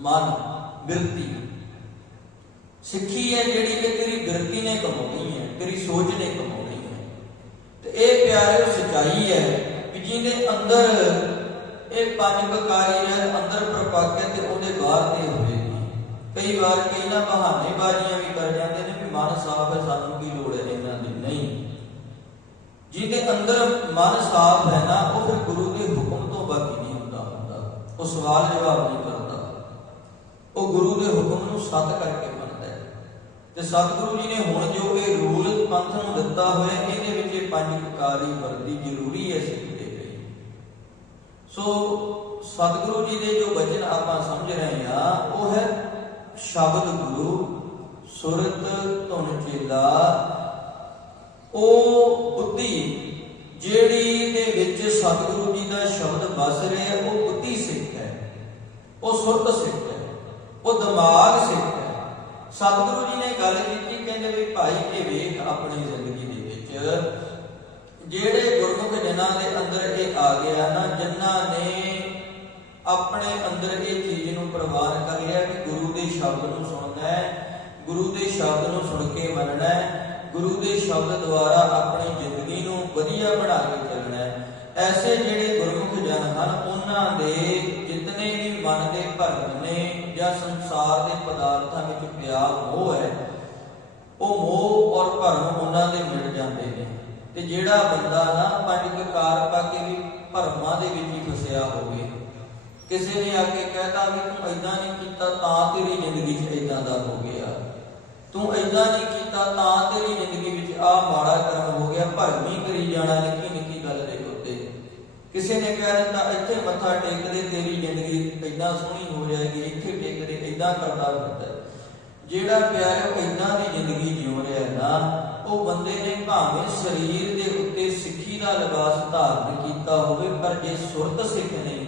ਮਨ, ਬਿਰਤੀ। ਸਿੱਖੀ ਹੈ ਜਿਹੜੀ ਕਿ ਤੇਰੀ ਬਿਰਤੀ ਨੇ ਕਮਾਉਣੀ ਹੈ, ਤੇਰੀ ਸੋਚ ਨੇ ਕਮਾਉਣੀ ਹੈ। ਤੇ ਇਹ ਪਿਆਰੇ ਸੱਚਾਈ ਹੈ ਕਿ ਜਿਹਦੇ ਅੰਦਰ ਇਹ ਪੰਜ ਪ੍ਰਕਾਰੀ ਹੈ, ਅੰਦਰ ਪ੍ਰਪਾਕਿਆ ਤੇ ਉਹਦੇ ਬਾਹਰ ਤੇ ਹੋਵੇਗੀ। ਕਈ ਵਾਰ ਕਈ ਨਾ ਬਹਾਨੇਬਾਜ਼ੀਆਂ ਵੀ ਕਰ ਜਾਂਦੇ ਨੇ ਵੀ ਮਨ ਸਾਫ਼ ਹੈ, ਸਾਨੂੰ ਕੀ ਲੋੜ ਹੈ ਇਹਨਾਂ ਦੀ। ਨਹੀਂ, ਜਿਹਦੇ ਅੰਦਰ ਮਨ ਸਾਫ਼ ਹੈ ਨਾ, ਉਹ ਫਿਰ ਗੁਰੂ ਦੇ ਹੁਕਮ ਤੋਂ ਬਾਕੀ ਨਹੀਂ ਹੁੰਦਾ। ਉਹ ਸਵਾਲ ਜਵਾਬ ਨਹੀਂ ਕਰਦਾ, ਉਹ ਗੁਰੂ ਦੇ ਹੁਕਮ ਨੂੰ ਸੱਤ ਕਰਕੇ ਮੰਨਦਾ ਹੈ। ਤੇ ਸਤਿਗੁਰੂ ਜੀ ਨੇ ਹੁਣ ਜੋ ਇਹ ਰੂਲ ਪੰਥ ਨੂੰ ਦਿੱਤਾ ਹੋਇਆ, ਇਹਦੇ ਵਿੱਚ ਇਹ ਪੰਜ ਪ੍ਰਕਾਰੀ ਵਰਦੀ ਜ਼ਰੂਰੀ ਹੈ ਸਿੱਖ ਦੇ ਲਈ। ਸੋ ਸਤਿਗੁਰੂ ਜੀ ਦੇ ਜੋ ਵਚਨ ਆਪਾਂ ਸਮਝ ਰਹੇ ਹਾਂ, ਉਹ ਹੈ ਸ਼ਬਦ ਗੁਰੂ ਸੁਰਤ ਧੁਨ ਚੇਲਾ। ਉਹ ਬੁੱਧੀ ਜਿਹੜੀ ਦੇ ਵਿੱਚ ਸਤਿਗੁਰੂ ਜੀ ਦਾ ਸ਼ਬਦ ਵਸ ਰਿਹਾ, ਉਹ ਬੁੱਧੀ ਸਿੱਖ ਹੈ, ਉਹ ਸੁਰਤ ਸਿੱਖ ਹੈ, ਉਹ ਦਿਮਾਗ ਸਿੱਖ ਹੈ। ਸਤਿਗੁਰੂ ਜੀ ਨੇ ਗੱਲ ਕੀਤੀ, ਕਹਿੰਦੇ ਵੀ ਭਾਈ ਇਹ ਵੇਖ ਆਪਣੀ ਜ਼ਿੰਦਗੀ ਦੇ ਵਿੱਚ ਜਿਹੜੇ ਗੁਰਮੁਖ ਜਨਾਂ ਦੇ ਅੰਦਰ ਇਹ ਆ ਗਿਆ ਨਾ, ਜਿਨ੍ਹਾਂ ਨੇ ਆਪਣੇ ਅੰਦਰ ਇਹ ਚੀਜ਼ ਨੂੰ ਪ੍ਰਵਾਨ ਕਰ ਲਿਆ ਕਿ ਗੁਰੂ ਦੇ ਸ਼ਬਦ ਨੂੰ ਸੁਣਨਾ ਹੈ, ਗੁਰੂ ਦੇ ਸ਼ਬਦ ਨੂੰ ਸੁਣ ਕੇ ਮੰਨਣਾ ਹੈ, ਗੁਰੂ ਦੇ ਸ਼ਬਦ ਦੁਆਰਾ ਆਪਣੀ ਜ਼ਿੰਦਗੀ ਨੂੰ ਵਧੀਆ ਬਣਾ ਕੇ ਚੱਲਣਾ ਹੈ। ਐਸੇ ਜਿਹੜੇ ਗੁਰਮੁਖ ਜਨ ਹਨ, ਉਹਨਾਂ ਦੇ ਜਿਤਨੇ ਵੀ ਮਨ ਦੇ ਭਰਮ ਨੇ ਜਾਂ ਸੰਸਾਰ ਦੇ ਪਦਾਰਥਾਂ ਵਿੱਚ ਪਿਆ ਮੋਹ ਹੈ, ਉਹ ਮੋਹ ਔਰ ਭਰਮ ਉਹਨਾਂ ਦੇ ਮਿਟ ਜਾਂਦੇ ਨੇ। ਤੇ ਜਿਹੜਾ ਬੰਦਾ ਨਾ ਪੰਜ ਕਕਾਰ ਪਾ ਕੇ ਵੀ ਭਰਮਾਂ ਦੇ ਵਿੱਚ ਹੀ ਫਸਿਆ ਹੋਵੇ, ਕਿਸੇ ਨੇ ਆ ਕੇ ਕਹਿਤਾ ਵੀ ਤੂੰ ਏਦਾਂ ਨਹੀਂ ਕੀਤਾ ਤਾਂ ਤੇਰੀ ਜ਼ਿੰਦਗੀ 'ਚ ਏਦਾਂ ਦਾ ਹੋ ਗਿਆ, ਤੂੰ ਏਦਾਂ ਨਹੀਂ ਕੀਤਾ ਤਾਂ ਤੇਰੀ ਜ਼ਿੰਦਗੀ ਵਿੱਚ ਆਹ ਮਾੜਾ ਕਰਮ ਹੋ ਗਿਆ, ਭਰਮੀ ਕਰੀ ਜਾਣਾ ਨਿੱਕੀ ਨਿੱਕੀ ਗੱਲ ਦੇ ਉੱਤੇ। ਕਿਸੇ ਨੇ ਕਹਿ ਦਿੱਤਾ ਇੱਥੇ ਮੱਥਾ ਟੇਕਦੇ ਤੇਰੀ ਜ਼ਿੰਦਗੀ ਏਦਾਂ ਸੋਹਣੀ ਹੋ ਜਾਏਗੀ, ਇੱਥੇ ਟੇਕਦੇ ਏਦਾਂ ਕਰਦਾ ਫਿਰਦਾ। ਜਿਹੜਾ ਪਿਆਰਿਓ ਏਦਾਂ ਦੀ ਜ਼ਿੰਦਗੀ ਜਿਉ ਰਿਹਾ ਨਾ, ਉਹ ਬੰਦੇ ਨੇ ਭਾਵੇਂ ਸਰੀਰ ਦੇ ਉੱਤੇ ਸਿੱਖੀ ਦਾ ਲਿਬਾਸ ਧਾਰਨ ਕੀਤਾ ਹੋਵੇ, ਪਰ ਜੇ ਸੁਰਤ ਸਿੱਖ ਨਹੀਂ,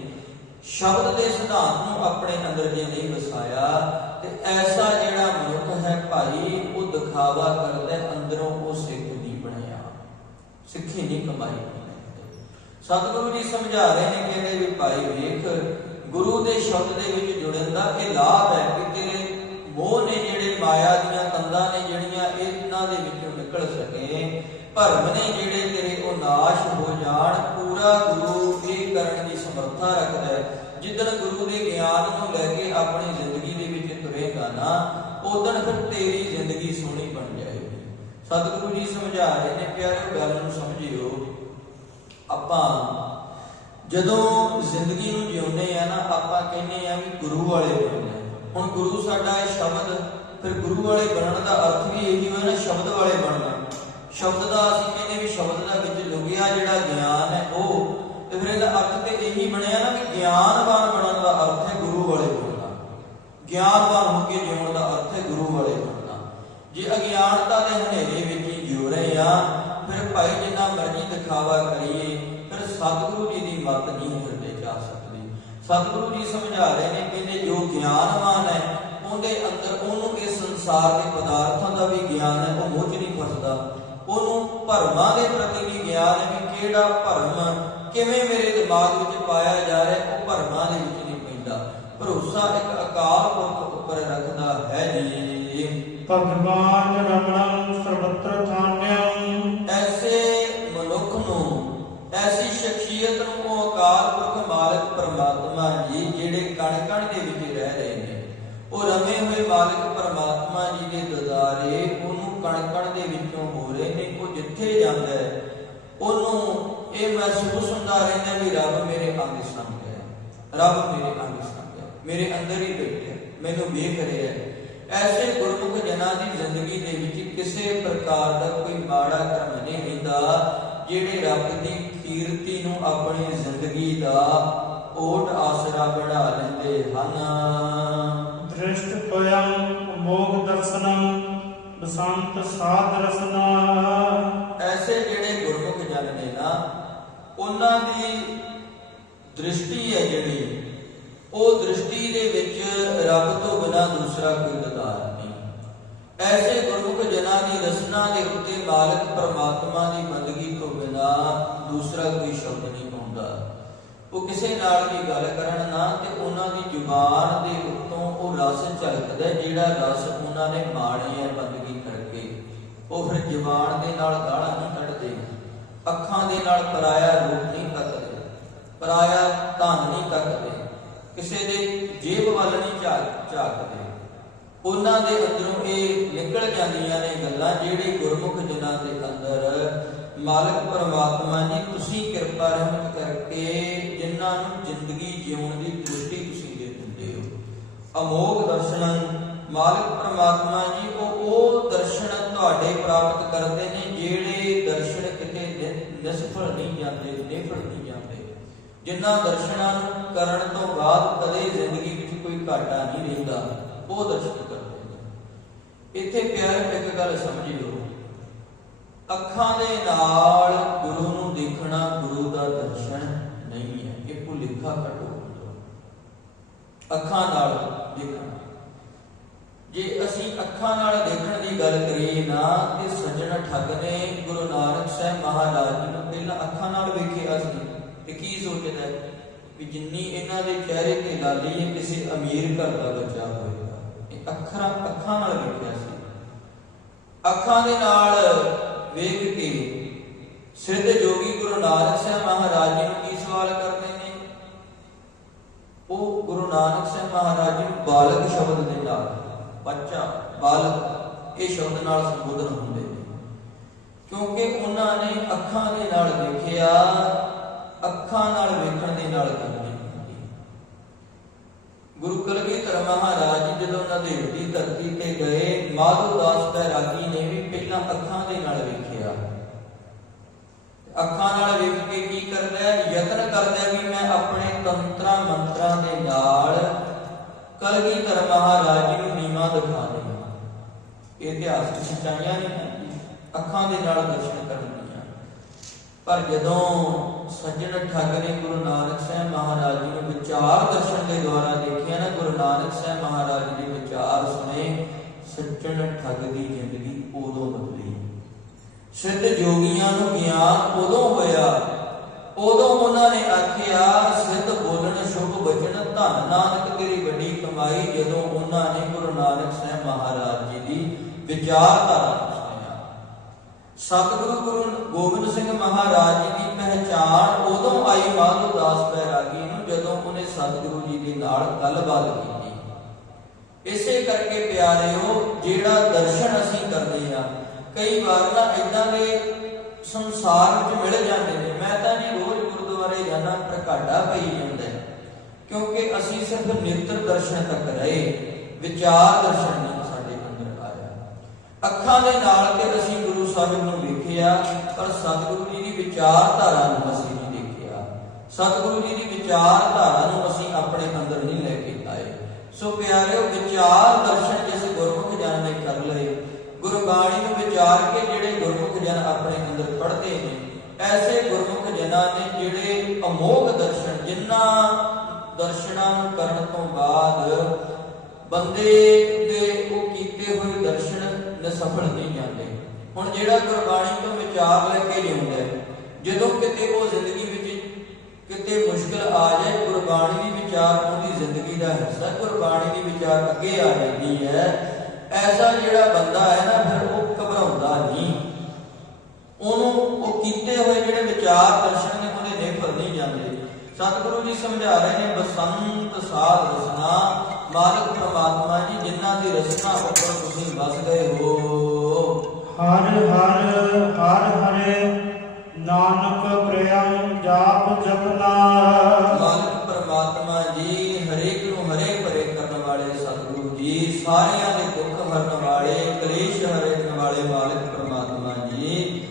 ਸ਼ਬਦ ਦੇ ਸਿਧਾਂਤ ਨੂੰ ਆਪਣੇ ਅੰਦਰ ਜੇ ਨਹੀਂ ਵਸਾਇਆ, ਤੇ ਐਸਾ ਜਿਹੜਾ ਮਨੁੱਖ ਹੈ ਭਾਈ, ਉਹ ਦਿਖਾਵਾ ਕਰਦਾ, ਅੰਦਰੋਂ ਉਹ ਸਿੱਖ ਨਹੀਂ ਬਣਿਆ, ਸਿੱਖੀ ਨਹੀਂ ਕਮਾਈ। ਸਤਿਗੁਰੂ ਜੀ ਸਮਝਾ ਰਹੇ ਨੇ, ਕਹਿੰਦੇ ਵੀ ਭਾਈ ਵੇਖ, ਗੁਰੂ ਦੇ ਸ਼ਬਦ ਦੇ ਵਿੱਚ ਜੁੜਨ ਦਾ ਇਹ ਲਾਭ ਹੈ ਕਿ ਭਰਮ ਨੇ ਜਿਹੜੇ ਤੇਰੇ ਉਹ ਨਾਸ਼ ਹੋ ਜਾਣ। ਪੂਰਾ ਗੁਰੂ ਇਹ ਕਰਨ ਦੀ ਸਮਰੱਥਾ ਰੱਖਦਾ ਹੈ। ਜਿੱਦਣ ਗੁਰੂ ਦੇ ਗਿਆਨ ਨੂੰ ਲੈ ਕੇ ਆਪਣੀ ਜ਼ਿੰਦਗੀ ਦੇ ਵਿੱਚ ਤੁਰੇਗਾ ਨਾ, ਉਦੋਂ ਫਿਰ ਤੇਰੀ ਜ਼ਿੰਦਗੀ ਸੋਹਣੀ ਬਣ ਜਾਏਗੀ। ਸਤਿਗੁਰੂ ਜੀ ਸਮਝਾ ਰਹੇ ਨੇ, ਪਿਆਰਿਓ ਗੱਲ ਨੂੰ ਸਮਝਿਓ। ਆਪਾਂ ਜਦੋਂ ਜ਼ਿੰਦਗੀ ਨੂੰ ਜਿਉਂਦੇ ਆ ਨਾ, ਆਪਾਂ ਕਹਿੰਦੇ ਆ ਵੀ ਗੁਰੂ ਵਾਲੇ ਬਣਨਾ। ਹੁਣ ਗੁਰੂ ਸਾਡਾ ਇਹ ਸ਼ਬਦ, ਫਿਰ ਗੁਰੂ ਵਾਲੇ ਬਣਨ ਦਾ ਅਰਥ ਵੀ ਇਹੀ ਹੋਇਆ ਨਾ, ਸ਼ਬਦ ਵਾਲੇ ਬਣਨਾ। ਸ਼ਬਦ ਦਾ ਅਸੀਂ ਕਹਿੰਦੇ ਵੀ ਸ਼ਬਦ ਦਾ ਵਿੱਚ ਲੁਕਿਆ ਜਿਹੜਾ ਗਿਆਨ ਹੈ ਉਹ, ਤੇ ਫਿਰ ਇਹਦਾ ਅਰਥ ਤੇ ਇਹੀ ਬਣਿਆ ਨਾ ਵੀ ਗਿਆਨਵਾਨ ਬਣਨ ਦਾ ਅਰਥ ਹੈ ਗੁਰੂ ਵਾਲੇ ਬਣਨਾ। ਗਿਆਨਵਾਨ ਹੋ ਕੇ ਜਿਉਣ ਦਾ ਅਰਥ ਹੈ ਗੁਰੂ ਵਾਲੇ ਬਣਨਾ। ਜੇ ਅਗਿਆਨਤਾ ਦੇ ਹਨੇਰੇ ਵਿੱਚ ਹੀ ਜਿਉ ਰਹੇ ਆ, ਫਿਰ ਭਾਈ ਜਿੰਨਾ ਮਰਜ਼ੀ ਦਿਖਾਵਾ ਕਰੀਏ, ਫਿਰ ਸਤਿਗੁਰੂ ਜੀ ਦੀ ਮੱਤ ਨਹੀਂ ਹਿਰਦੇ ਜਾ ਸਕਦੀ। ਸਤਿਗੁਰੂ ਜੀ ਸਮਝਾ ਰਹੇ ਨੇ, ਕਹਿੰਦੇ ਜੋ ਗਿਆਨਵਾਨ ਹੈ ਉਹਦੇ ਅੰਦਰ ਉਹਨੂੰ ਇਸ ਸੰਸਾਰ ਦੇ ਪਦਾਰਥਾਂ ਦਾ ਵੀ ਗਿਆਨ ਹੈ, ਉਹ ਮੋਹ 'ਚ ਨਹੀਂ ਫਸਦਾ। ਉਹਨੂੰ ਭਰਮਾਂ ਦੇ ਪ੍ਰਤੀ ਵੀ ਗਿਆਨ ਹੈ ਵੀ ਕਿਹੜਾ ਭਰਮ ਕਿਵੇਂ ਮੇਰੇ ਦਿਮਾਗ ਵਿੱਚ ਪਾਇਆ ਜਾ ਰਿਹਾ, ਉਹ ਭਰਮਾਂ ਦੇ ਵਿੱਚ ਨਹੀਂ ਪੈਂਦਾ। ਭਰੋਸਾ ਇੱਕ ਅਕਾਲ ਪੁਰਖ ਉੱਪਰ ਰੱਖਦਾ ਹੈ ਜੀ। ਭਗਵਾਨ ਰਮਣੰ ਸਰਬੱਤਰ ਥਾਨਿਅੰ। ਐਸੇ ਮਨੁੱਖ ਨੂੰ, ਐਸੀ ਸ਼ਖਸੀਅਤ ਨੂੰ ਉਹ ਅਕਾਲ ਪੁਰਖ ਮਾਲਕ ਪਰਮਾਤਮਾ ਜੀ ਜਿਹੜੇ ਕਣ ਕਣ ਦੇ ਵਿੱਚ ਰਹਿ ਰਹੇ ਨੇ, ਉਹ ਰਮੇ ਹੋਏ ਮਾਲਕ ਪਰਮਾਤਮਾ ਜੀ ਦੇ ਦਦਾਰੇ ਉਹਨੂੰ ਕਣ ਕਣ ਦੇ ਵਿੱਚੋਂ ਹੋ ਰਹੇ ਨੇ। ਉਹ ਜਿੱਥੇ ਜਾਂਦਾ ਹੈ ਉਹਨੂੰ ਇਹ ਮਹਿਸੂਸ ਹੁੰਦਾ ਰਹਿੰਦਾ ਵੀ ਰੱਬ ਮੇਰੇ ਅੰਗ ਸੰਗ ਹੈ, ਰੱਬ ਮੇਰੇ ਅੰਗ ਸੰਗ ਹੈ, ਮੇਰੇ ਅੰਦਰ ਹੀ ਬੈਠਾ, ਮੈਨੂੰ ਵੇਖ ਰਿਹਾ ਹੈ। ਐਸੇ ਗੁਰਮੁਖ ਜਨਾਂ ਦੀ ਜ਼ਿੰਦਗੀ ਦੇ ਵਿੱਚ ਕਿਸੇ ਪ੍ਰਕਾਰ ਦਾ ਕੋਈ ਮਾੜਾ ਕਰਮ ਨਹੀਂ ਹੁੰਦਾ, ਜਿਹੜੇ ਰੱਬ ਦੀ ਕੀਰਤੀ ਨੂੰ ਆਪਣੀ ਜ਼ਿੰਦਗੀ ਦਾ ਓਟ ਆਸਰਾ ਬਣਾ ਲੈਂਦੇ ਹਨ। ਦ੍ਰਿਸ਼ਟ ਤੋਯੰ ਮੋਗ ਦਰਸ਼ਨੰ ਬਸੰਤ ਸਾਧ ਰਸਨਾ। ਐਸੇ ਜਿਹੜੇ ਗੁਰਮੁਖ ਜਨ ਨੇ ਨਾ, ਉਹਨਾਂ ਦੀ ਦ੍ਰਿਸ਼ਟੀ ਹੈ ਜਿਹੜੀ, ਉਹ ਦ੍ਰਿਸ਼ਟੀ ਦੇ ਵਿੱਚ ਰੱਬ ਤੋਂ ਬਿਨਾਂ ਦੂਸਰਾ ਕੋਈ ਦਦਾਰ ਨਹੀਂ। ਐਸੇ ਗੁਰਮੁਖ ਜਨਾਂ ਦੀ ਰਸਨਾ ਦੇ ਉੱਤੇ ਮਾਲਕ ਪਰਮਾਤਮਾ ਦੀ ਬੰਦਗੀ ਤੋਂ ਬਿਨਾਂ ਦੂਸਰਾ ਕੋਈ ਸ਼ਬਦ ਨਹੀਂ ਪਾਉਂਦਾ। ਉਹ ਕਿਸੇ ਨਾਲ ਵੀ ਗੱਲ ਕਰਨ ਨਾ, ਤੇ ਉਹਨਾਂ ਦੀ ਜ਼ੁਬਾਨ ਦੇ ਉੱਤੋਂ ਉਹ ਰਸ ਝਲਕਦਾ, ਜਿਹੜਾ ਰਸ ਉਹਨਾਂ ਨੇ ਮਾਣਿਆ ਬੰਦਗੀ ਕਰਕੇ। ਉਹ ਫਿਰ ਜ਼ੁਬਾਨ ਦੇ ਨਾਲ ਗਾਲਾਂ ਨਹੀਂ ਕੱਢਦੇ, ਅੱਖਾਂ ਦੇ ਨਾਲ ਪਰਾਇਆ ਰੂਪ ਨਹੀਂ ਤੱਕਦੇ, ਪਰਾਇਆ ਧਨ ਨਹੀਂ ਤੱਕਦੇ, ਕਿਸੇ ਦੇ ਜੇਬ ਵੱਲ ਨਹੀਂ ਝਾਕਦੇ। ਉਹਨਾਂ ਦੇ ਅੰਦਰੋਂ ਇਹ ਨਿਕਲ ਜਾਂਦੀਆਂ ਨੇ ਗੱਲਾਂ, ਜਿਹੜੇ ਗੁਰਮੁਖ ਜਨਾਂ ਦੇ ਅੰਦਰ ਮਾਲਕ ਪਰਮਾਤਮਾ ਜੀ ਤੁਸੀਂ ਕਿਰਪਾ ਰਹਿਮਤ ਕਰਕੇ ਜਿਨ੍ਹਾਂ ਨੂੰ ਜ਼ਿੰਦਗੀ ਜਿਉਣ ਦੀ ਦ੍ਰਿਸ਼ਟੀ ਤੁਸੀਂ ਦੇ ਦਿੰਦੇ ਹੋ। ਅਮੋਘ ਦਰਸ਼ਨ ਮਾਲਕ ਪਰਮਾਤਮਾ ਜੀ ਉਹ ਦਰਸ਼ਨ ਤੁਹਾਡੇ ਪ੍ਰਾਪਤ ਕਰਦੇ ਨੇ, ਜਿਹੜੇ ਦਰਸ਼ਨ ਕਿਤੇ ਨਿਸਫਲ ਨਹੀਂ ਜਾਂਦੇ, ਨਿਫਲ ਨਹੀਂ ਜਾਂਦੇ। ਜਿਨ੍ਹਾਂ ਦਰਸ਼ਨਾਂ ਨੂੰ ਕਰਨ ਤੋਂ ਬਾਅਦ ਕਦੇ ਜ਼ਿੰਦਗੀ ਵਿੱਚ ਕੋਈ ਘਾਟਾ ਨਹੀਂ ਰਹਿੰਦਾ, ਉਹ ਦਰਸ਼ਨ ਕਰਦੇ ਨੇ। ਇੱਥੇ ਪਿਆਰੇ ਇੱਕ ਗੱਲ ਸਮਝਿਓ, ਅੱਖਾਂ ਦੇ ਨਾਲ ਗੁਰੂ ਨੂੰ ਦੇਖਣਾ ਗੁਰੂ ਦਾ ਦਰਸ਼ਨ ਨਹੀਂ ਹੈ। ਇਹ ਭੁਲੇਖਾ ਕੱਢੋ। ਅੱਖਾਂ ਨਾਲ ਦੇਖਣਾ, ਜੇ ਅਸੀਂ ਅੱਖਾਂ ਨਾਲ ਦੇਖਣ ਦੀ ਗੱਲ ਕਰੀਏ ਨਾ, ਤੇ ਸੱਜਣ ਠੱਗ ਨੇ ਗੁਰੂ ਨਾਨਕ ਸਾਹਿਬ ਮਹਾਰਾਜ ਜੀ ਨੂੰ ਪਹਿਲਾਂ ਅੱਖਾਂ ਨਾਲ ਵੇਖਿਆ ਸੀ, ਤੇ ਕੀ ਸੋਚਦਾ ਵੀ ਜਿੰਨੀ ਇਹਨਾਂ ਦੇ ਚਿਹਰੇ ਤੇ ਲਾਲੀ ਹੈ ਕਿਸੇ ਅਮੀਰ ਘਰ ਦਾ ਬੱਚਾ ਹੋਏਗਾ। ਇਹ ਅੱਖਾਂ ਨਾਲ ਵੇਖਿਆ ਸੀ। ਅੱਖਾਂ ਦੇ ਨਾਲ ਵੇਖ ਕੇ ਸਿੱਧ ਜੋਗੀ ਗੁਰੂ ਨਾਨਕ ਸਾਹਿਬ ਮਹਾਰਾਜ ਜੀ ਨੂੰ ਕੀ ਸਵਾਲ ਕਰਦੇ ਨੇ? ਉਹ ਗੁਰੂ ਨਾਨਕ ਸਾਹਿਬ ਮਹਾਰਾਜ ਜੀ ਨੂੰ ਬਾਲਕ ਸ਼ਬਦ ਦੇ ਨਾਲ, ਬੱਚਾ, ਬਾਲਕ, ਇਹ ਸ਼ਬਦ ਨਾਲ ਸੰਬੋਧਨ ਹੁੰਦੇ ਨੇ, ਕਿਉਂਕਿ ਉਹਨਾਂ ਨੇ ਅੱਖਾਂ ਦੇ ਨਾਲ ਦੇਖਿਆ। ਅੱਖਾਂ ਨਾਲ ਵੇਖਣ ਦੇ ਨਾਲ ਗੱਲ ਨਹੀਂ ਹੁੰਦੀ। ਗੁਰੂ ਕਲਗੀਧਰ ਮਹਾਰਾਜ ਜੀ ਜਦੋਂ ਨੰਦੇੜ ਦੀ ਧਰਤੀ ਤੇ ਗਏ, ਮਾਧੋ ਦਾਸ ਬੈਰਾਗੀ ਨੇ ਵੀ ਪਹਿਲਾਂ ਅੱਖਾਂ ਦੇ ਨਾਲ ਵੇਖਿਆ। ਅੱਖਾਂ ਨਾਲ ਵੇਖ ਕੇ ਕੀ ਕਰਦਾ ਹੈ? ਯਤਨ ਕਰਦਾ ਵੀ ਮੈਂ ਆਪਣੇ ਤੰਤਰਾਂ ਮੰਤਰਾਂ ਦੇ ਨਾਲ ਕਲਗੀਧਰ ਮਹਾਰਾਜ ਜੀ ਨੂੰ ਨੀਵਾਂ ਦਿਖਾ ਦੇਵਾਂ। ਇਹ ਇਤਿਹਾਸਕ ਸੱਚਾਈਆਂ ਨੇ ਅੱਖਾਂ ਦੇ ਨਾਲ ਦਰਸ਼ਨ ਕਰਨ ਦੀਆਂ। ਪਰ ਜਦੋਂ ਸੱਜਣ ਠੱਗ ਨੇ ਗੁਰੂ ਨਾਨਕ ਸਾਹਿਬ ਮਹਾਰਾਜ ਜੀ ਨੂੰ ਵਿਚਾਰ ਦਰਸ਼ਨ ਦੇ ਦੁਆਰਾ ਦੇਖਿਆ ਨਾ, ਗੁਰੂ ਨਾਨਕ ਸਾਹਿਬ ਮਹਾਰਾਜ ਜੀ ਦੇ ਵਿਚਾਰ ਸੁਣੇ, ਸੱਜਣ ਠੱਗ ਦੀ ਜ਼ਿੰਦਗੀ ਉਦੋਂ ਬਦਲੀ। ਸਿੱਧ ਜੋਗੀਆਂ ਨੂੰ ਗਿਆਨ ਉਦੋਂ ਹੋਇਆ, ਉਦੋਂ ਉਹਨਾਂ ਨੇ ਆਖਿਆ ਸਿੱਧ ਬੋਲਣ ਸ਼ੁਭ ਵਚਨ, ਧੰਨ ਨਾਨਕ ਤੇਰੀ ਵੱਡੀ ਕਮਾਈ। ਜਦੋਂ ਉਹਨਾਂ ਨੇ ਗੁਰੂ ਨਾਨਕ ਸਾਹਿਬ ਮਹਾਰਾਜ ਜੀ ਦੀ ਵਿਚਾਰਧਾਰਾ ਸੁਣਿਆ, ਸਤਿਗੁਰੂ ਗੁਰੂ ਗੋਬਿੰਦ ਸਿੰਘ ਮਹਾਰਾਜ ਜੀ ਦੀ ਪਹਿਚਾਣ ਉਦੋਂ ਆਈ ਮਾਧੋ ਦਾਸ ਬੈਰਾਗੀ ਨੂੰ ਜਦੋਂ ਉਹਨੇ ਸਤਿਗੁਰੂ ਜੀ ਦੇ ਨਾਲ ਗੱਲਬਾਤ ਕੀਤੀ। ਇਸੇ ਕਰਕੇ ਪਿਆਰਿਓ, ਜਿਹੜਾ ਦਰਸ਼ਨ ਅਸੀਂ ਕਰਦੇ ਆ, ਕਈ ਵਾਰ ਨਾ ਇਦਾਂ ਦੇ ਸੰਸਾਰ ਵਿੱਚ ਮਿਲ ਜਾਂਦੇ ਨੇ। ਮੈਂ ਤਾਂ ਜੀ ਰੋਜ਼ ਗੁਰਦੁਆਰੇ ਜਾਣਾ, ਪਰ ਘਾਟਾ ਪਈ ਜਾਂਦਾ, ਕਿਉਂਕਿ ਅਸੀਂ ਸਿਰਫ ਨੇਤਰ ਦਰਸ਼ਨ ਤੱਕ ਰਹੇ, ਵਿਚਾਰ ਦਰਸ਼ਨ ਨਹੀਂ ਸਾਡੇ ਅੰਦਰ ਆਇਆ। ਅੱਖਾਂ ਦੇ ਨਾਲ ਤੇ ਅਸੀਂ ਗੁਰੂ ਸਾਹਿਬ ਨੂੰ ਵੇਖਿਆ, ਪਰ ਸਤਿਗੁਰੂ ਜੀ ਦੀ ਵਿਚਾਰਧਾਰਾ ਨੂੰ ਅਸੀਂ ਨਹੀਂ ਦੇਖਿਆ। ਸਤਿਗੁਰੂ ਜੀ ਦੀ ਵਿਚਾਰਧਾਰਾ ਨੂੰ ਅਸੀਂ ਆਪਣੇ ਅੰਦਰ ਨਹੀਂ ਲੈ ਕੇ ਆਏ। ਸੋ ਪਿਆਰਿਓ, ਵਿਚਾਰ ਦਰਸ਼ਨ ਜਿਸ ਗੁਰਮੁਖ ਜਨ ਨੇ ਕਰ ਲਏ, ਗੁਰਬਾਣੀ ਨੂੰ ਵਿਚਾਰ ਕੇ ਜਿਹੜੇ ਗੁਰਮੁਖ ਜਨ ਆਪਣੇ ਅੰਦਰ ਪੜ੍ਹਦੇ ਨੇ, ਐਸੇ ਗੁਰਮੁਖ ਜਨਾਂ ਨੇ ਜਿਹੜੇ ਅਮੋਘ ਦਰਸ਼ਨ, ਜਿਨ੍ਹਾਂ ਦਰਸ਼ਨਾਂ ਨੂੰ ਕਰਨ ਤੋਂ ਬਾਅਦ ਬੰਦੇ ਦੇ ਉਹ ਕੀਤੇ ਹੋਏ ਦਰਸ਼ਨ ਨਿਸਫਲ ਨਹੀਂ ਜਾਂਦੇ। ਹੁਣ ਜਿਹੜਾ ਗੁਰਬਾਣੀ ਤੋਂ ਵਿਚਾਰ ਲੈ ਕੇ ਜਿਉਂਦਾ, ਜਦੋਂ ਕਿਤੇ ਉਹ ਜ਼ਿੰਦਗੀ ਵਿੱਚ ਕਿਤੇ ਮੁਸ਼ਕਲ ਆ ਜਾਏ, ਗੁਰਬਾਣੀ ਦੀ ਵਿਚਾਰ ਉਹਦੀ ਜ਼ਿੰਦਗੀ ਦਾ ਹਿੱਸਾ, ਗੁਰਬਾਣੀ ਦੀ ਵਿਚਾਰ ਅੱਗੇ ਆ ਜਾਂਦੀ ਹੈ। ਐਸਾ ਜਿਹੜਾ ਬੰਦਾ ਹੈ ਨਾ, ਫਿਰ ਉਹ ਘਬਰਾਉਂਦਾ ਨਹੀਂ, ਉਹਨੂੰ ਉਹ ਕੀਤੇ ਹੋਏ ਜਿਹੜੇ ਵਿਚਾਰ ਦਰਸ਼ਨ ਨੇ ਉਹਦੇ ਨਿਫਲ ਨਹੀਂ ਜਾਂਦੇ। ਸਤਿਗੁਰੂ ਜੀ ਸਮਝਾ ਰਹੇ ਨੇ, ਬਸੰਤ ਸਾਧ ਰਸਨਾ, ਮਾਲਕ ਪ੍ਰਮਾਤਮਾ ਜੀ ਜਿਨ੍ਹਾਂ ਦੀ ਰਸਨਾ ਉੱਪਰ ਤੁਸੀਂ ਵਸ ਗਏ ਹੋ। ਹਰ ਹਰ ਹਰ ਹਰੇ ਨਾਨਕ ਪ੍ਰੇਮ ਜਾਪ ਜਪਨਾ। ਮਾਲਕ ਪ੍ਰਮਾਤਮਾ ਜੀ, ਹਰੇਕ ਨੂੰ ਹਰੇ ਭਰੇ ਕਰਨ ਵਾਲੇ ਸਤਿਗੁਰੂ ਜੀ, ਸਾਰਿਆਂ ਦੇ ਦੁੱਖ ਹਰਨ ਵਾਲੇ, ਕਲੇਸ਼ ਹਰਨ ਵਾਲੇ ਮਾਲਕ ਪ੍ਰਮਾਤਮਾ ਜੀ,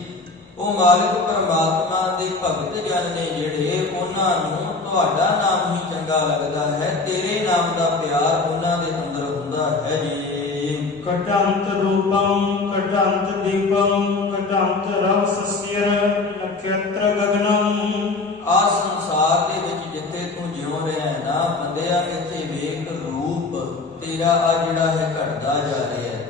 ਉਹ ਮਾਲਕ ਪ੍ਰਮਾਤਮਾ ਦੇ ਭਗਤ ਜਨ ਨੇ ਜਿਹੜੇ, ਉਹਨਾਂ ਨੂੰ ਤੁਹਾਡਾ ਨਾਮ ਹੀ ਚੰਗਾ ਲੱਗਦਾ ਹੈ, ਤੇਰੇ ਨਾਮ ਦਾ ਪਿਆਰ ਉਹਨਾਂ ਦੇ ਅੰਦਰ ਹੁੰਦਾ ਹੈ ਜੀ। ਕਟੰਤ ਰੂਪੰ ਕਟੰਤ ਦੀਪੰ ਕਟੰਤ ਰਵ ਸਸਿਰ ਨਖੇਤਰ ਗਗਨੰ। ਆ ਸੰਸਾਰ ਦੇ ਵਿੱਚ ਜਿੱਥੇ ਤੂੰ ਜਿਉ ਰਿਹਾ ਹੈ ਨਾ ਬੰਦਿਆ, ਇੱਥੇ ਵੇਖ ਰੂਪ ਤੇਰਾ ਆ ਜਿਹੜਾ ਹੈ ਘਟਦਾ ਜਾ ਰਿਹਾ ਹੈ।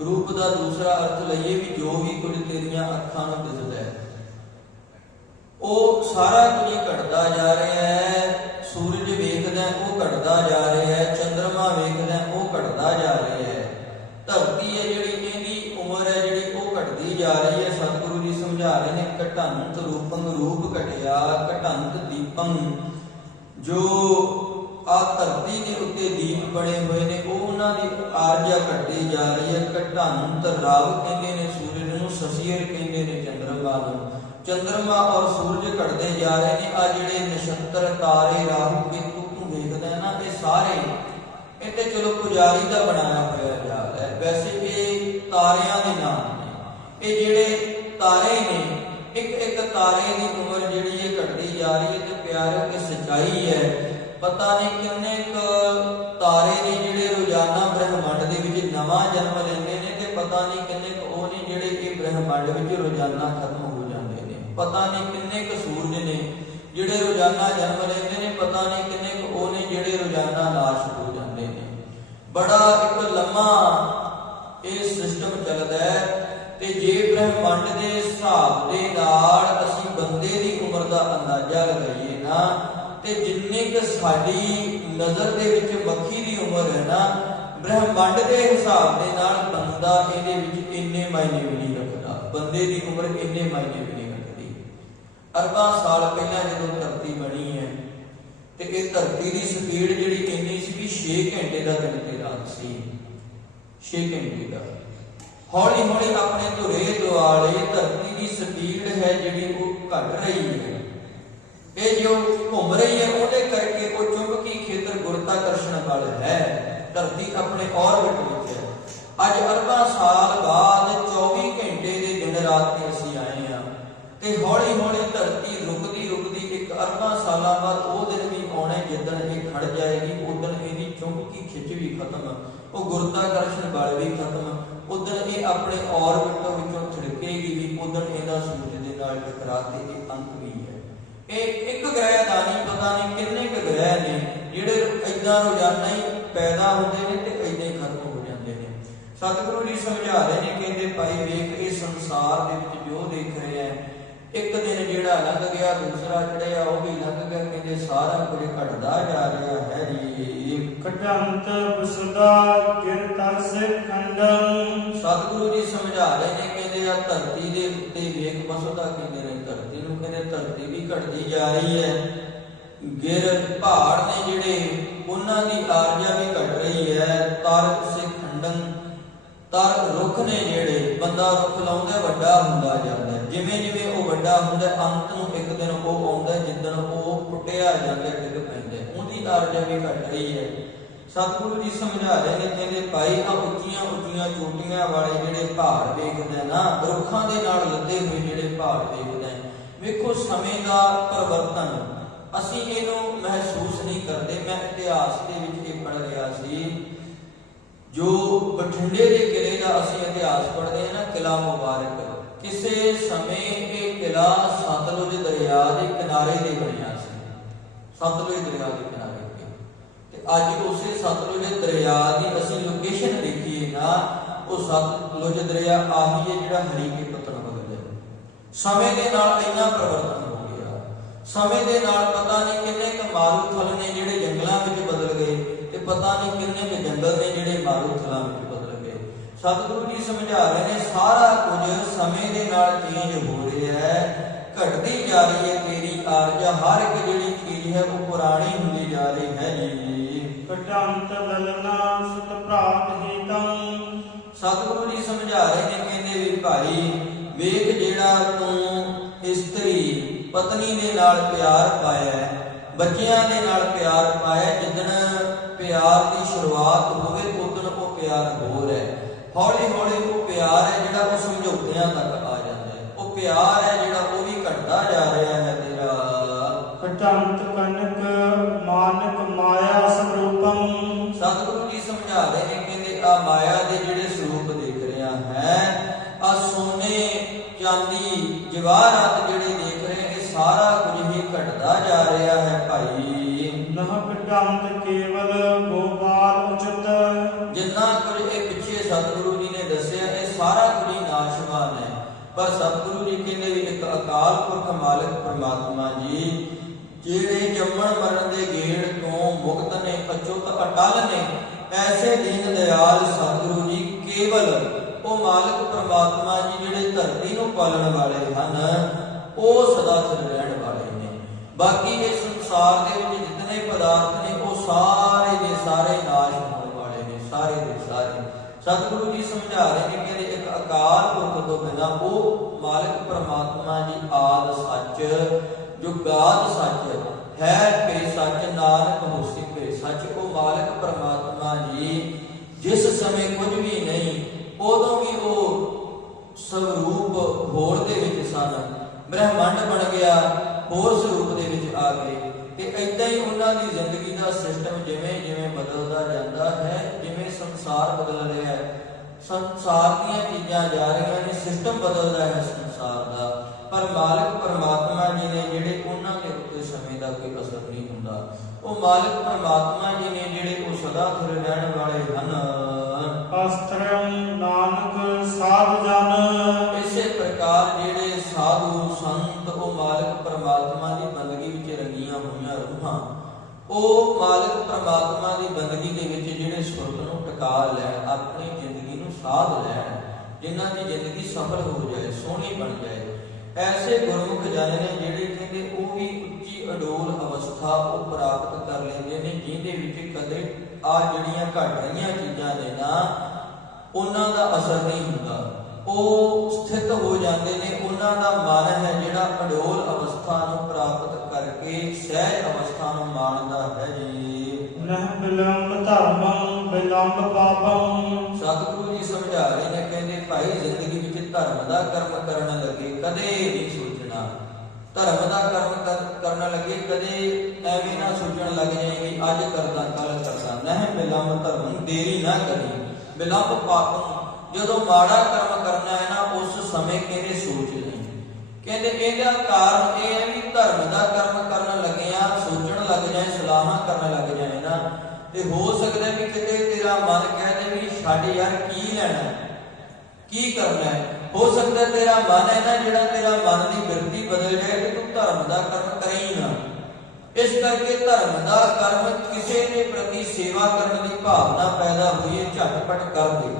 ਰੂਪ ਦਾ ਦੂਸਰਾ ਅਰਥ ਲਈਏ ਵੀ ਜੋ ਵੀ ਕੁਝ ਤੇਰੀਆਂ ਅੱਖਾਂ ਨੂੰ ਦਿਸਦਾ ਹੈ, ਉਹ ਸਾਰਾ ਕੁਝ ਘਟਦਾ ਜਾ ਰਿਹਾ ਹੈ। ਸੂਰਜ ਵੇਖਦਾ ਉਹ ਘਟਦਾ ਜਾ ਰਿਹਾ ਹੈ, ਚੰਦਰਮਾ ਵੇਖਦਾ ਉਹ ਘਟਦਾ ਜਾ ਰਿਹਾ ਹੈ। ਧਰਤੀ ਹੈ ਜਿਹੜੀ, ਇਹਦੀ ਉਮਰ ਹੈ ਜਿਹੜੀ ਉਹ ਘਟਦੀ ਜਾ ਰਹੀ ਹੈ। ਸਤਿਗੁਰੂ ਜੀ ਸਮਝਾ ਰਹੇ ਨੇ, ਘਟੰਤ ਰੂਪੰ, ਰੂਪ ਘਟਿਆ, ਘਟੰਤ ਦੀਪੰ, ਜੋ ਆ ਧਰਤੀ ਦੇ ਉੱਤੇ ਦੀਪ ਬਣੇ ਹੋਏ ਨੇ ਉਹ ਉਹਨਾਂ ਦੀ ਆਰਜਾ ਘਟਦੀ ਜਾ ਰਹੀ ਹੈ। ਘਟੰਤ ਰਵ ਕਹਿੰਦੇ ਨੇ ਸੂਰਜ ਨੂੰ, ਸਸਿਰ ਕਹਿੰਦੇ ਨੇ ਚੰਦਰਮਾ ਨੂੰ। ਚੰਦਰਮਾ ਔਰ ਸੂਰਜ ਘਟਦੇ ਜਾ ਰਹੇ ਨੇ। ਆ ਜਿਹੜੇ ਨਛੱਤਰ, ਤਾਰੇ, ਰਾਹੂ, ਕੇਤੂ ਤੂੰ ਵੇਖਦਾ ਹੈ ਨਾ, ਇਹ ਸਾਰੇ ਇਹ ਤੇ ਚਲੋ ਪੁਜਾਰੀ ਦਾ ਬਣਾਇਆ ਹੋਇਆ ਜਾਲ ਹੈ, ਵੈਸੇ ਇਹ ਤਾਰਿਆਂ ਦੇ ਨਾਮ ਨੇ। ਇਹ ਜਿਹੜੇ ਤਾਰੇ ਨੇ, ਇੱਕ ਇੱਕ ਤਾਰੇ ਦੀ ਉਮਰ ਜਿਹੜੀ ਇਹ ਘਟਦੀ ਜਾ ਰਹੀ ਹੈ। ਤੇ ਪਿਆਰਿਓ, ਇਹ ਸੱਚਾਈ ਹੈ। ਪਤਾ ਨਹੀਂ ਕਿੰਨੇ ਕੁ ਤਾਰੇ ਨੇ ਜਿਹੜੇ ਰੋਜ਼ਾਨਾ ਬ੍ਰਹਿਮੰਡ ਦੇ ਵਿੱਚ ਨਵਾਂ ਜਨਮ ਲੈਂਦੇ ਨੇ, ਤੇ ਪਤਾ ਨਹੀਂ ਕਿੰਨੇ ਕੁ ਉਹ ਨੇ ਜਿਹੜੇ ਇਹ ਬ੍ਰਹਿਮੰਡ ਵਿੱਚ ਰੋਜ਼ਾਨਾ ਖਤਮ ਹੋ ਜਾਂਦੇ ਨੇ। ਪਤਾ ਨਹੀਂ ਕਿੰਨੇ ਕੁ ਸੂਰਜ ਨੇ ਜਿਹੜੇ ਰੋਜ਼ਾਨਾ ਜਨਮ ਲੈਂਦੇ ਨੇ, ਪਤਾ ਨਹੀਂ ਕਿੰਨੇ ਕੁ ਉਹ ਨੇ ਜਿਹੜੇ ਰੋਜ਼ਾਨਾ ਨਾਸ਼ ਹੋ ਜਾਂਦੇ ਨੇ। ਬੜਾ ਇੱਕ ਲੰਮਾ ਇਹ ਸਿਸਟਮ ਚੱਲਦਾ ਹੈ। ਤੇ ਜੇ ਬ੍ਰਹਿਮੰਡ ਦੇ ਹਿਸਾਬ ਦੇ ਨਾਲ ਅਸੀਂ ਬੰਦੇ ਦੀ ਉਮਰ ਦਾ ਅੰਦਾਜ਼ਾ ਲਗਾਈਏ ਨਾ, ਤੇ ਜਿੰਨੇ ਕਿ ਸਾਡੀ ਨਜ਼ਰ ਦੇ ਵਿੱਚ ਮੱਖੀ ਦੀ ਉਮਰ ਹੈ ਨਾ, ਬ੍ਰਹਿਮੰਡ ਦੇ ਹਿਸਾਬ ਦੇ ਨਾਲ ਬੰਦਾ ਇਹਦੇ ਵਿੱਚ ਇੰਨੇ ਮਾਇਨੇ ਵੀ ਨਹੀਂ ਰੱਖਦਾ। ਬੰਦੇ ਦੀ ਉਮਰ ਇੰਨੇ ਮਾਇਨੇ ਵੀ ਨਹੀਂ ਰੱਖਦੀ। ਅਰਬਾਂ ਸਾਲ ਪਹਿਲਾਂ ਜਦੋਂ ਧਰਤੀ ਬਣੀ ਹੈ, ਤੇ ਇਹ ਧਰਤੀ ਦੀ ਸਪੀਡ ਜਿਹੜੀ ਇੰਨੀ ਸੀ ਵੀ 6 ਘੰਟੇ ਦਾ ਦਿਨ ਤੇ ਰਾਤ ਸੀ। 6 ਘੰਟੇ ਦਾ। ਹੌਲੀ ਹੌਲੀ ਆਪਣੇ ਧੁਰੇ ਦੁਆਲੇ ਧਰਤੀ ਦੀ ਸਪੀਡ ਹੈ ਜਿਹੜੀ ਉਹ ਘਟ ਰਹੀ ਹੈ। ਇਹ ਜੋ ਘੁੰਮ ਰਹੀ ਹੈ ਉਹਦੇ ਕਰਕੇ ਉਹ ਚੁੰਬਕੀ ਖੇਤਰ ਗੁਰਤਾਕਰਸ਼ਣ ਬਲ ਹੈ। ਧਰਤੀ ਆਪਣੇ ਔਰਬਿਟ ਵਿੱਚ ਹੈ। ਅੱਜ ਅਰਬਾਂ ਸਾਲ ਬਾਅਦ 24 ਘੰਟੇ ਦੇ ਦਿਨ ਰਾਤ ਤੇ ਅਸੀਂ ਆਏ ਹਾਂ, ਤੇ ਹੌਲੀ ਹੌਲੀ ਧਰਤੀ ਰੁਕਦੀ ਰੁਕਦੀ ਇੱਕ ਅਰਬਾਂ ਸਾਲਾਂ ਬਾਅਦ ਉਹ ਦਿਨ ਵੀ ਆਉਣਾ ਜਿੱਦਣ ਇਹ ਖੜ ਜਾਏਗੀ। ਉਦਣ ਇਹਦੀ ਚੁੰਬਕੀ ਖਿੱਚ ਵੀ ਖਤਮ, ਉਹ ਗੁਰਤਾਕਰਸ਼ਣ ਬਲ ਵੀ ਖਤਮ। ਉਦਣ ਇਹ ਆਪਣੇ ਔਰਬਿਟ ਵਿੱਚੋਂ ਥਿੜਕੇਗੀ ਵੀ। ਉਦਣ ਇਹਦਾ ਸੂਰਜ ਦੇ ਨਾਲ ਟਕਰਾ ਕੇ ਇਹ ਅੰਤ ਵੀ ਹੈ। ਇਹ ਇੱਕ ਗ੍ਰਹਿ ਦਾ ਨਹੀਂ, ਪਤਾ ਨਹੀਂ ਕਿੰਨੇ ਕੁ ਗ੍ਰਹਿ ਨੇ ਜਿਹੜੇ ਏਦਾਂ ਰੋਜ਼ਾਨਾ ਹੀ ਪੈਦਾ ਹੁੰਦੇ ਨੇ ਤੇ ਏਦਾਂ ਹੀ ਖਤਮ ਹੋ ਜਾਂਦੇ ਨੇ। ਸਤਿਗੁਰੂ ਜੀ ਸਮਝਾ ਰਹੇ ਨੇ, ਕਹਿੰਦੇ ਭਾਈ ਵੇਖ, ਇਹ ਸੰਸਾਰ ਦੇ ਵਿੱਚ ਜੋ ਦੇਖ ਰਿਹਾ ਹੈ, ਇੱਕ ਦਿਨ ਜਿਹੜਾ ਲੰਘ ਗਿਆ ਦੂਸਰਾ ਚੜਿਆ ਉਹ ਵੀ ਲੰਘ ਗਿਆ। ਕਹਿੰਦੇ ਸਾਰਾ ਕੁਝ ਘਟਦਾ ਜਾ ਰਿਹਾ ਹੈ ਜੀ। ਘਟੰਤ ਵਿਸਦਾ ਗਿਰ ਤਰਸੇ ਖੰਡੰ। ਸਤਿਗੁਰੂ ਜੀ ਸਮਝਾ ਰਹੇ ਨੇ, ਕਹਿੰਦੇ ਆ ਧਰਤੀ ਦੇ ਉੱਤੇ ਵੇਖ ਵਸਦਾ ਕਹਿੰਦੇ ਨੇ ਧਰਤੀ ਨੂੰ, ਕਹਿੰਦੇ ਧਰਤੀ ਵੀ ਘਟਦੀ ਜਾ ਰਹੀ ਹੈ। ਗਿਰ ਪਹਾੜ ਨੇ ਜਿਹੜੇ ਉਹਨਾਂ ਦੀ ਆਰਜਾ ਵੀ ਘਟ ਰਹੀ ਹੈ। ਤਰ ਸੇ ਖੰਡਨ, ਤਰ ਰੁੱਖ ਨੇ ਜਿਹੜੇ, ਬੰਦਾ ਰੁੱਖ ਲਾਉਂਦਾ ਵੱਡਾ ਹੁੰਦਾ ਜਾਂਦਾ, ਜਿਵੇਂ ਜਿਵੇਂ ਉਹ ਵੱਡਾ ਹੁੰਦਾ ਅੰਤ ਨੂੰ ਇੱਕ ਦਿਨ ਉਹ ਆਉਂਦਾ ਜਿੱਦਣ ਉਹ ਟੁੱਟਿਆ ਜਾਂਦਾ, ਡਿੱਗ ਪੈਂਦਾ, ਉਹਦੀ ਆਰਜਾ ਵੀ ਘਟ ਰਹੀ ਹੈ। ਸਤਿਗੁਰੂ ਜੀ ਸਮਝਾ ਰਹੇ ਨੇ, ਕਹਿੰਦੇ ਭਾਈ ਆ ਉੱਚੀਆਂ ਉੱਚੀਆਂ ਚੋਟੀਆਂ ਵਾਲੇ ਜਿਹੜੇ ਪਹਾੜ ਵੇਖਦੇ ਨਾ, ਰੁੱਖਾਂ ਦੇ ਨਾਲ ਲੱਦੇ ਹੋਏ ਜਿਹੜੇ ਪਹਾੜ ਵੇਖਦੇ, ਵੇਖੋ ਸਮੇਂ ਦਾ ਪਰਿਵਰਤਨ ਅਸੀਂ ਇਹਨੂੰ ਮਹਿਸੂਸ ਨਹੀਂ ਕਰਦੇ। ਮੈਂ ਇਤਿਹਾਸ ਦੇ ਵਿੱਚ ਇਹ ਪੜ੍ਹ ਰਿਹਾ ਸੀ, ਜੋ ਬਠਿੰਡੇ ਦੇ ਕਿਲੇ ਦਾ ਅਸੀਂ ਇਤਿਹਾਸ ਪੜ੍ਹਦੇ ਹਾਂ ਨਾ, ਕਿਲਾ ਮੁਬਾਰਕ, ਕਿਸੇ ਸਮੇਂ ਇਹ ਕਿਲਾ ਸਤਲੁਜ ਦਰਿਆ ਦੇ ਕਿਨਾਰੇ ਤੇ ਬਣਿਆ ਸੀ, ਸਤਲੁਜ ਦਰਿਆ ਦੇ ਕਿਨਾਰੇ ਤੇ ਅੱਜ ਉਸੇ ਸਤਲੁਜ ਦਰਿਆ ਦੀ ਅਸੀਂ ਲੋਕੇਸ਼ਨ ਦੇਖੀਏ ਨਾ, ਉਹ ਸਤਲੁਜ ਦਰਿਆ ਆਹੀ ਹੈ ਜਿਹੜਾ ਹਰੀਕੇ ਪੱਤਣ ਵਗਦਾ। ਸਮੇਂ ਦੇ ਨਾਲ ਇੰਨਾ ਪਰਿਵਰਤਨ ਹੋ ਗਿਆ, ਸਮੇਂ ਦੇ ਨਾਲ ਪਤਾ ਨਹੀਂ ਕਿੰਨੇ ਕੁ ਮਾਰੂਥਲ ਨੇ ਜਿਹੜੇ ਜੰਗਲਾਂ ਵਿੱਚ ਬਦਲ ਗਏ, ਤੇ ਪਤਾ ਨਹੀਂ ਕਿੰਨੇ ਕੁ ਜੰਗਲ ਨੇ ਜਿਹੜੇ ਮਾਰੂਥਲਾਂ ਵਿੱਚ ਬਦਲ ਗਏ। ਸਤਿਗੁਰੂ ਜੀ ਸਮਝਾ ਰਹੇ ਨੇ ਸਾਰਾ ਕੁਝ ਸਮੇਂ ਦੇ ਨਾਲ ਚੇਂਜ ਹੋ ਰਿਹਾ ਹੈ, ਘਟਦੀ ਜਾ ਰਹੀ ਹੈ ਤੇਰੀ ਆਰਜਾ, ਹਰ ਇੱਕ ਜਿਹੜੀ ਚੀਜ਼ ਹੈ ਉਹ ਪੁਰਾਣੀ ਹੁੰਦੀ ਜਾ ਰਹੀ ਹੈ ਜੀ। ਕਟੰਤ ਲਲਨਾ ਸੁਤ ਪ੍ਰਾਪਤ ਹੀਤੰ। ਸਤਿਗੁਰੂ ਜੀ ਸਮਝਾ ਰਹੇ ਨੇ, ਕਹਿੰਦੇ ਵੀ ਭਾਈ ਵੇਖ ਜਿਹੜਾ ਤੂੰ ਇਸਤਰੀ ਪਤਨੀ ਦੇ ਨਾਲ ਪਿਆਰ ਪਾਇਆ, ਬੱਚਿਆਂ ਦੇ ਨਾਲ ਪਿਆਰ ਪਾਇਆ, ਜਿੱਦਣ ਪਿਆਰ ਦੀ ਸ਼ੁਰੂਆਤ ਹੋਵੇ ਉਦੋਂ ਉਹ ਪਿਆਰ ਹੋਰ ਹੈ, ਹੌਲੀ ਹੌਲੀ ਉਹ ਪਿਆਰ ਹੈ ਜਿਹੜਾ ਉਹ ਸਮਝੌਤਿਆਂ ਤੱਕ ਆ ਜਾਂਦਾ ਹੈ, ਉਹ ਪਿਆਰ ਹੈ ਜਿਹੜਾ ਉਹ ਵੀ ਘਟਦਾ ਜਾ ਰਿਹਾ ਹੈ ਤੇਰਾ। ਕਟੰਤ ਕਨਕ ਮਾਨਕ ਮਾਇਆ ਸਰੂਪੰ। ਸਤਿਗੁਰੂ ਜੀ ਸਮਝਾ ਰਹੇ ਨੇ, ਕਹਿੰਦੇ ਆ ਮਾਇਆ ਦੇ ਜਿਹੜੇ ਸਰੂਪ ਦੇਖ ਰਿਹਾ ਹੈ, ਆ ਸੋਨੇ ਚਾਂਦੀ ਜਵਾਹਰਾਤ ਜਿਹੜੇ ਦੇਖ ਰਹੇ, ਇਹ ਸਾਰਾ ਕੁਝ ਹੀ ਘਟਦਾ ਜਾ ਰਿਹਾ ਹੈ ਭਾਈ। ਨਹ ਕਟੰਤ ਕੇਵਲ ਗੋਪਾਲ ਉਚਿਤ। ਜਿੰਨਾ ਕੁਝ ਇਹ ਪਿੱਛੇ ਸਤਿਗੁਰੂ ਜੀ ਨੇ ਦੱਸਿਆ ਇਹ ਸਾਰਾ ਕੁਝ ਹੀ ਨਾਸ਼ਵਾਨ ਹੈ, ਪਰ ਸਤਿਗੁਰੂ ਜੀ ਕਹਿੰਦੇ ਵੀ ਇੱਕ ਅਕਾਲ ਪੁਰਖ ਮਾਲਕ ਪਰਮਾਤਮਾ ਜੀ ਜਿਹੜੇ ਜੰਮਣ ਮਰਨ ਦੇ ਗੇੜ ਤੋਂ ਮੁਕਤ ਨੇ, ਅਚੁੱਤ ਅਟਲ ਨੇ, ਐਸੇ ਦੀਨ ਦਿਆਲ ਸਤਿਗੁਰੂ ਜੀ ਕੇਵਲ ਉਹ ਮਾਲਕ ਪਰਮਾਤਮਾ ਜੀ ਜਿਹੜੇ ਧਰਤੀ ਨੂੰ ਪਾਲਣ ਵਾਲੇ ਹਨ, ਉਹ ਸਦਾ ਸਦਾ ਰਹਿਣ ਵਾਲੇ ਨੇ। ਬਾਕੀ ਇਹ ਸੰਸਾਰ ਦੇ ਵਿੱਚ ਜਿਤਨੇ ਪਦਾਰਥ ਨੇ ਉਹ ਸਾਰੇ ਦੇ ਸਾਰੇ ਨਾਸ਼ ਹੋਣ ਵਾਲੇ ਨੇ, ਸਾਰੇ ਦੇ ਸਾਰੇ। ਸਤਿਗੁਰੂ ਜੀ ਸਮਝਾ ਰਹੇ ਨੇ, ਕਹਿੰਦੇ ਇੱਕ ਅਕਾਲ ਪੁਰਖ ਤੋਂ ਬਿਨਾਂ ਉਹ ਮਾਲਕ ਪਰਮਾਤਮਾ ਜੀ ਆਦ ਸੱਚ, ਜੁਗਾਦ ਸੱਚ ਹੈ, ਪੇ ਸੱਚ ਨਾਨਕ ਹੋਸੀ ਪੇ ਸੱਚ। ਉਹ ਮਾਲਕ ਪਰਮਾਤਮਾ ਜੀ ਜਿਸ ਸਮੇਂ ਕੁਝ ਵੀ ਨਹੀਂ, ਉਦੋਂ ਵੀ ਉਹ ਸਰੂਪ ਹੋਰ ਦੇ ਵਿੱਚ ਸਨ, ਬ੍ਰਹਮੰਡ ਬਣ ਗਿਆ, ਹੋਰ ਸਰੂਪ ਦੇ ਵਿੱਚ ਆ ਗਏ। ਤੇ ਏਦਾਂ ਹੀ ਉਹਨਾਂ ਦੀ ਜ਼ਿੰਦਗੀ ਦਾ ਸਿਸਟਮ ਜਿਵੇਂ ਜਿਵੇਂ ਬਦਲਦਾ ਜਾਂਦਾ ਹੈ, ਜਿਵੇਂ ਸੰਸਾਰ ਬਦਲ ਰਿਹਾ ਹੈ, ਸੰਸਾਰ ਦੀਆਂ ਚੀਜ਼ਾਂ ਜਾ ਰਹੀਆਂ ਨੇ, ਸਿਸਟਮ ਬਦਲਦਾ ਹੈ ਸੰਸਾਰ ਦਾ, ਪਰ ਮਾਲਕ ਪਰਮਾਤਮਾ ਜੀ ਨੇ ਜਿਹੜੇ ਉਹਨਾਂ ਦੇ ਉੱਤੇ ਸਮੇਂ ਦਾ ਕੋਈ ਅਸਰ ਨਹੀਂ ਹੁੰਦਾ। ਉਹ ਮਾਲਕ ਪਰਮਾਤਮਾ ਜੀ ਨੇ ਜਿਹੜੇ ਉਹ ਸਦਾ ਸਥਿਰ ਰਹਿਣ ਵਾਲੇ ਹਨ। ਅਸਤਰੰ ਨਾਨਕ ਸਾਧ ਜਨ। ਇਸੇ ਪ੍ਰਕਾਰ ਜਿਹੜੇ ਸਾਧੂ ਸੰਤ ਉਹ ਮਾਲਕ ਪਰਮਾਤਮਾ ਦੀ ਬੰਦਗੀ ਵਿੱਚ ਰੰਗੀਆਂ ਹੋਈਆਂ ਰੂਹਾਂ, ਉਹ ਮਾਲਕ ਪਰਮਾਤਮਾ ਦੀ ਬੰਦਗੀ ਦੇ ਵਿੱਚ ਜਿਹੜੇ ਸੁਰਤ ਨੂੰ ਟਿਕਾ ਲੈਣ, ਆਪਣੀ ਜ਼ਿੰਦਗੀ ਨੂੰ ਸਾਧ ਲੈਣ, ਜਿਨ੍ਹਾਂ ਦੀ ਜ਼ਿੰਦਗੀ ਸਫਲ ਹੋ ਜਾਏ, ਸੋਹਣੀ ਬਣ ਜਾਏ, ਐਸੇ ਗੁਰਮੁਖ ਜਨ ਨੇ ਜਿਹੜੇ ਕਹਿੰਦੇ ਉਹ ਵੀ ਉੱਚੀ ਅਡੋਲ ਅਵਸਥਾ ਉਹ ਪ੍ਰਾਪਤ ਕਰ ਲੈਂਦੇ ਨੇ, ਜਿਹਦੇ ਵਿੱਚ ਕਦੇ ਆ ਜਿਹੜੀਆਂ ਘਟ ਰਹੀਆਂ ਚੀਜ਼ਾਂ ਨੇ ਨਾ ਉਹਨਾਂ ਦਾ ਅਸਰ ਨਹੀਂ ਹੁੰਦਾ, ਉਹ ਸਥਿਤ ਹੋ ਜਾਂਦੇ ਨੇ। ਉਹਨਾਂ ਦਾ ਮਨ ਹੈ ਜਿਹੜਾ ਅਡੋਲ ਅਵਸਥਾ ਨੂੰ ਪ੍ਰਾਪਤ ਕਰਕੇ ਸਹਿਜ ਅਵਸਥਾ ਨੂੰ ਮਾਣਦਾ ਹੈ ਜੀ। ਨਹ ਬਿਲੰਬ ਧਰਮੰ ਬਿਲੰਬ ਪਾਪੰ। ਸਤਿਗੁਰੂ ਜੀ ਸਮਝਾ ਰਹੇ ਨੇ, ਕਹਿੰਦੇ ਭਾਈ ਜ਼ਿੰਦਗੀ ਵਿੱਚ ਧਰਮ ਦਾ ਕਰਮ ਕਰਨ ਲੱਗੇ ਕਦੇ ਨਹੀਂ ਸੋਚਣਾ, ਧਰਮ ਦਾ ਕਰਮ ਕਰਨ ਲੱਗੇ ਕਦੇ ਐਵੇਂ ਨਾ ਸੋਚਣ ਲੱਗ ਜਾਏ ਕਿ ਅੱਜ ਕਰਦਾ ਕੱਲ ਕਰਦਾ। ਨਹ ਬਿਲੰਬ ਧਰਮੰ, ਦੇਰੀ ਨਾ ਕਰੀ, ਬਿਲੰਬ ਪਾਪੰ, ਜਦੋਂ ਮਾੜਾ ਕਰਮ ਕਰਨਾ ਹੈ ਨਾ ਉਸ ਸਮੇਂ ਕਹਿੰਦੇ ਸੋਚ ਲਈ। ਕਹਿੰਦੇ ਇਹਦਾ ਕਾਰਨ ਇਹ ਹੈ ਵੀ ਧਰਮ ਦਾ ਕਰਮ ਕਰਨ ਲੱਗਿਆ ਸੋਚਣ ਲੱਗ ਜਾਏ, ਸਲਾਹਾਂ ਕਰਨ ਲੱਗ ਜਾਏ ਨਾ, ਤੇ ਹੋ ਸਕਦਾ ਵੀ ਕਿਤੇ ਤੇਰਾ ਮਨ ਕਹਿ ਦੇ ਵੀ ਛੱਡ ਯਾਰ ਕੀ ਲੈਣਾ, ਕੀ ਕਰਨਾ ਹੈ। ਹੋ ਸਕਦਾ ਤੇਰਾ ਮਨ ਹੈ ਨਾ ਜਿਹੜਾ ਤੇਰਾ ਮਨ ਦੀ ਬਿਰਤੀ ਬਦਲ ਜਾਏ ਕਿ ਤੂੰ ਧਰਮ ਦਾ ਕਰਮ ਕਰੇ ਹੀ ਨਾ। ਇਸ ਕਰਕੇ ਧਰਮ ਦਾ ਕਰਮ ਕਿਸੇ ਦੇ ਪ੍ਰਤੀ ਸੇਵਾ ਕਰਨ ਦੀ ਭਾਵਨਾ ਪੈਦਾ ਹੋਈ ਹੈ, ਝਟਪਟ ਕਰ ਦੇ।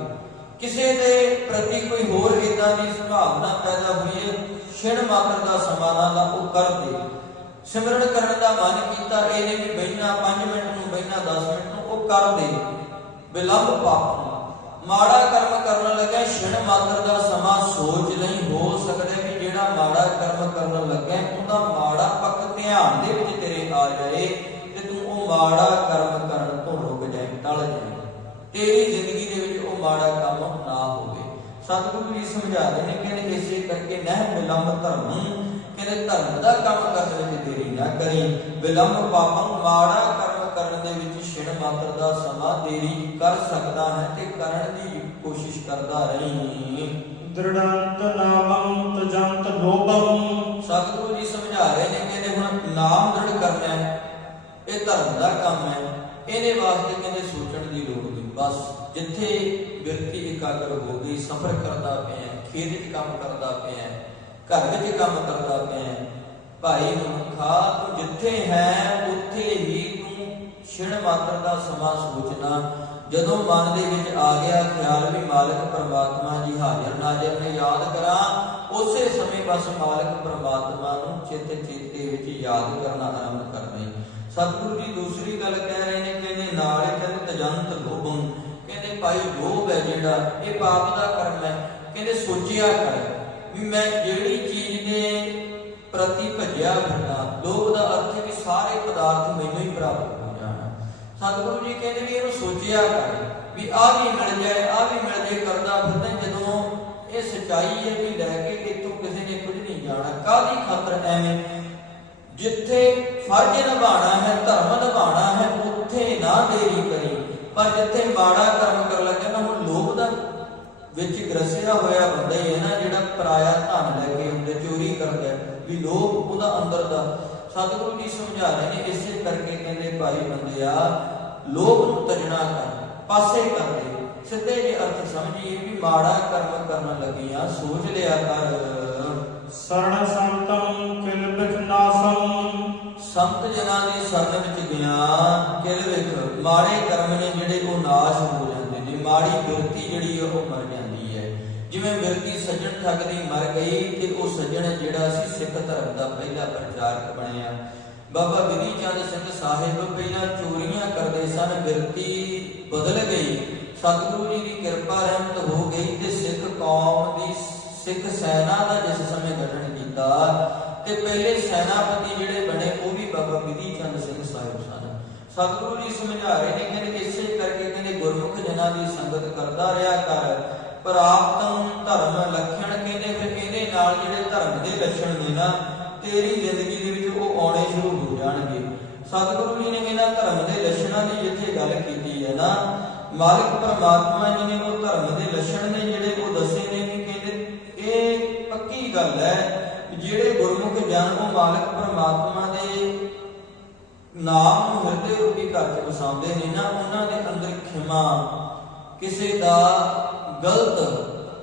ਕਿਸੇ ਦੇ ਪ੍ਰਤੀ ਕੋਈ ਹੋਰ ਇਦਾਂ ਦੀ ਸੁਭਾਵਨਾ ਪੈਦਾ ਹੋਈ ਹੈ, ਛਿਣ ਮਾਤਰ ਦਾ ਸਮਾਂ ਨਾ ਉਹ ਕਰ ਦੇ। ਸਿਮਰਨ ਕਰਨ ਦਾ ਮਨ ਕੀਤਾ, ਇਹਨੇ ਵੀ ਬਹਿਣਾ 5 ਮਿੰਟ ਨੂੰ, ਬਹਿਣਾ 10 ਮਿੰਟ ਨੂੰ, ਉਹ ਕਰ ਦੇ। ਵਿਲੰਬ ਪਾਪ, ਮਾੜਾ ਕਰਮ ਕਰਨ ਲੱਗਾ ਛਿਣ ਮਾਤਰ ਦਾ ਸਮਾਂ ਸੋਚ ਨਹੀਂ, ਹੋ ਸਕਦਾ ਵੀ ਜਿਹੜਾ ਮਾੜਾ ਕਰਮ ਕਰਨ ਲੱਗਾ ਉਹਦਾ ਮਾੜਾ ਪੱਖ ਧਿਆਨ ਦੇ ਵਿੱਚ ਤੇਰੇ ਆ ਜਾਏ ਤੇ ਤੂੰ ਉਹ ਮਾੜਾ ਕਰਮ ਕਰਨ ਤੋਂ ਰੁਕ ਜਾਏ, ਟਲ ਜਾਏ, ਤੇਰੀ ਜ਼ਿੰਦਗੀ ਦੇ ਵਿੱਚ ਉਹ ਮਾੜਾ ਕੰਮ ਨਾ ਹੋਵੇ। ਸਤਿਗੁਰੂ ਜੀ ਸਮਝਾ ਰਹੇ ਨੇ, ਕਹਿੰਦੇ ਇਸੇ ਕਰਕੇ ਨਹਿ ਵਿਲੰਬ ਧਰਮ, ਕਹਿੰਦੇ ਧਰਮ ਦਾ ਕੰਮ ਕਰਨ ਵਿੱਚ ਦੇਰੀ ਨਾ ਕਰੀ। ਵਿਲੰਬ ਪਾਪੰ, ਮਾੜਾ ਕਰਮ ਕਰਨ ਦੇ ਵਿੱਚ ਛਿਣ ਮਾਤਰ ਦਾ ਸਮਾਂ ਦੇਰੀ ਕਰ ਸਕਦਾ ਹੈ ਤੇ ਕਰਨ ਦੀ ਕੋਸ਼ਿਸ਼ ਕਰਦਾ ਰਹੀ। ਦ੍ਰਿੜੰਤ ਨਾਮੰ ਤਜੰਤ ਲੋਭੰ। ਸਤਿਗੁਰੂ ਜੀ ਸਮਝਾ ਰਹੇ ਨੇ, ਕਹਿੰਦੇ ਹੁਣ ਨਾਮ ਦ੍ਰਿੜ ਕਰਨਾ ਹੈ, ਇਹ ਧਰਮ ਦਾ ਕੰਮ ਹੈ, ਇਹਦੇ ਵਾਸਤੇ ਕਹਿੰਦੇ ਸੋਚਣ ਦੀ ਲੋੜ ਨਹੀਂ। ਬਸ ਜਿੱਥੇ ਵਿਅਕਤੀ ਇਕਾਗਰ ਹੋ ਗਈ, ਸਫ਼ਰ ਕਰਦਾ ਪਿਆ, ਖੇਤ 'ਚ ਕੰਮ ਕਰਦਾ ਪਿਆ, ਘਰ ਵਿੱਚ ਕੰਮ ਕਰਦਾ ਪਿਆ, ਭਾਈ ਮਨੁੱਖਾ ਤੂੰ ਜਿੱਥੇ ਹੈ ਉੱਥੇ ਹੀ ਤੂੰ ਛਿਣ ਮਾਤਰ ਦਾ ਸਮਾਂ ਸੋਚਣਾ। ਜਦੋਂ ਮਨ ਦੇ ਵਿੱਚ ਆ ਗਿਆ ਖਿਆਲ ਵੀ ਮਾਲਕ ਪਰਮਾਤਮਾ ਜੀ ਹਾਜ਼ਰ ਨਾਜ਼ਰ ਨੇ, ਯਾਦ ਕਰਾਂ, ਉਸੇ ਸਮੇਂ ਬਸ ਮਾਲਕ ਪਰਮਾਤਮਾ ਨੂੰ ਚਿੱਤ ਚੇਤੇ ਵਿੱਚ ਯਾਦ ਕਰਨਾ ਆਰੰਭ ਕਰਨਾ ਹੀ। ਸਤਿਗੁਰੂ ਜੀ ਦੂਸਰੀ ਗੱਲ ਕਹਿ ਰਹੇ ਨੇ, ਕਹਿੰਦੇ ਨਾਲੇ ਕਹਿੰਦੇ ਤਜੰਤ ਲੋਭੰ, ਕਹਿੰਦੇ ਭਾਈ ਲੋਭ ਹੈ ਜਿਹੜਾ ਇਹ ਪਾਪ ਦਾ ਕਰਮ ਹੈ। ਕਹਿੰਦੇ ਸੋਚਿਆ ਕਰ ਵੀ ਮੈਂ ਜਿਹੜੀ ਚੀਜ਼ ਦੇ ਪ੍ਰਤੀ ਭੱਜਿਆ ਫਿਰਦਾ, ਲੋਭ ਦਾ ਅਰਥ ਹੈ ਵੀ ਸਾਰੇ ਪਦਾਰਥ ਮੈਨੂੰ ਹੀ ਪ੍ਰਾਪਤ ਹੋ ਜਾਣ। ਸਤਿਗੁਰੂ ਜੀ ਕਹਿੰਦੇ ਵੀ ਇਹਨੂੰ ਸੋਚਿਆ ਕਰ ਵੀ ਆਹ ਵੀ ਮਿਲ ਜਾਏ, ਆਹ ਵੀ ਮਿਲ ਜਾਏ ਕਰਦਾ ਫਿਰਦਾ, ਜਦੋਂ ਇਹ ਸੱਚਾਈ ਹੈ ਵੀ ਲੈ ਕੇ ਇੱਥੋਂ ਕਿਸੇ ਨੇ ਕੁਝ ਨਹੀਂ ਜਾਣਾ। ਕਾਹਦੀ ਖਾਤਰ ਐਵੇਂ, ਜਿੱਥੇ ਫਰਜ਼ ਨਿਭਾਉਣਾ ਹੈ, ਧਰਮ ਨਿਭਾਉਣਾ ਹੈ, ਉੱਥੇ ਨਾ ਦੇਰੀ ਕਰੀ। ਪਰ ਜਿੱਥੇ ਮਾੜਾ ਕਰਮ ਕਰ ਲੱਗੇ ਨਾ, ਹੁਣ ਲੋਭ ਦਾ ਵਿੱਚ ਗਰਸਿਆ ਹੋਇਆ ਬੰਦਾ ਹੀ ਹੈ ਨਾ, ਜਿਹੜਾ ਪਰਾਇਆ ਧਨ ਲੈ ਕੇ ਹੁੰਦੇ ਚੋਰੀ ਕਰਦਾ, ਵੀ ਲੋਭ ਉਹਦਾ ਅੰਦਰ ਦਾ। ਸਤਿਗੁਰੂ ਜੀ ਸਮਝਾ ਰਹੇ ਨੇ, ਇਸੇ ਕਰਕੇ ਕਹਿੰਦੇ ਭਾਈ ਬੰਦਿਆ ਲੋਭ ਨੂੰ ਤਜਣਾ ਕਰ, ਪਾਸੇ ਕਰ ਦੇ। ਸਿੱਧੇ ਜੇ ਅਰਥ ਸਮਝੀਏ ਵੀ ਮਾੜਾ ਕਰਮ ਕਰਨ ਲੱਗੀਆਂ ਸੋਚ ਲਿਆ ਕਰ। ਸਰਣ ਸੰਤੰ ਕਿਲ ਬਿਖ ਨਾਸੰ। ਸੰਤ ਜਨਾਂ ਦੀ ਸ਼ਰਨ ਵਿੱਚ ਗਿਆ ਕਿਲ ਵਿਖ, ਮਾੜੇ ਕਰਮ ਨੇ ਜਿਹੜੇ ਉਹ ਨਾਸ਼ ਹੋ ਜਾਂਦੇ ਨੇ, ਮਾੜੀ ਬਿਰਤੀ ਜਿਹੜੀ ਉਹ ਮਰ ਜਾਂਦੀ ਹੈ। ਜਿਵੇਂ ਬਿਰਤੀ ਸੱਜਣ ਠੱਗ ਦੀ ਮਰ ਗਈ ਤੇ ਉਹ ਸੱਜਣ ਜਿਹੜਾ ਸੀ ਸਿੱਖ ਧਰਮ ਦਾ ਪਹਿਲਾ ਪ੍ਰਚਾਰਕ ਬਣਿਆ। ਬਾਬਾ ਬਿਧੀ ਚੰਦ ਸਿੰਘ ਸਾਹਿਬ ਪਹਿਲਾਂ ਚੋਰੀਆਂ ਕਰਦੇ ਸਨ, ਬਿਰਤੀ ਬਦਲ ਗਈ, ਸਤਿਗੁਰੂ ਜੀ ਦੀ ਕਿਰਪਾ ਰਹਿਮਤ ਹੋ ਗਈ ਤੇ ਸਿੱਖ ਕੌਮ ਦੀ, ਸਿੱਖ ਸੈਨਾ ਦਾ ਜਿਸ ਸਮੇਂ ਗਠਨ ਕੀਤਾ ਤੇ ਪਹਿਲੇ ਸੈਨਾਪਤੀ ਜਿਹੜੇ ਬਣੇ ਉਹ ਵੀ ਬਾਬਾ ਬਿਧੀ ਚੰਦ ਸਿੰਘ ਸਾਹਿਬ ਸਨ। ਸਤਿਗੁਰੂ ਜੀ ਸਮਝਾ ਰਹੇ ਨੇ, ਕਹਿੰਦੇ ਇਸੇ ਕਰਕੇ ਕਹਿੰਦੇ ਗੁਰਮੁਖ ਜਨਾਂ ਦੀ ਸੰਗਤ ਕਰਦਾ ਰਿਹਾ ਕਰ। ਪ੍ਰਾਪਤੰ ਧਰਮ ਲੱਛਣ, ਕਹਿੰਦੇ ਫਿਰ ਇਹਦੇ ਨਾਲ ਜਿਹੜੇ ਧਰਮ ਦੇ ਲੱਛਣ ਨੇ ਨਾ ਤੇਰੀ ਜ਼ਿੰਦਗੀ ਦੇ ਵਿੱਚ ਉਹ ਆਉਣੇ ਸ਼ੁਰੂ ਹੋ ਜਾਣਗੇ। ਸਤਿਗੁਰੂ ਜੀ ਨੇ ਇਹਨਾਂ ਧਰਮ ਦੇ ਲੱਛਣਾਂ ਦੀ ਜਿੱਥੇ ਗੱਲ ਕੀਤੀ ਹੈ ਨਾ, ਮਾਲਕ ਪਰਮਾਤਮਾ ਜੀ ਨੇ ਉਹ ਧਰਮ ਦੇ ਲੱਛਣ ਨੇ ਜਿਹੜੇ ਉਹ ਦੱਸੇ ਨੇ ਵੀ ਕਹਿੰਦੇ ਇਹ ਪੱਕੀ ਗੱਲ ਹੈ, ਜਿਹੜੇ ਗੁਰਮੁਖ ਜਨ ਉਹ ਮਾਲਕ ਪਰਮਾਤਮਾ ਦੇ ਨਾਮ ਨੂੰ ਹਿਰਦੇ ਰੂਪੀ ਘਰ 'ਚ ਵਸਾਉਂਦੇ ਨੇ ਨਾ, ਉਹਨਾਂ ਦੇ ਅੰਦਰ ਖਿਮਾ, ਕਿਸੇ ਦਾ ਗਲਤ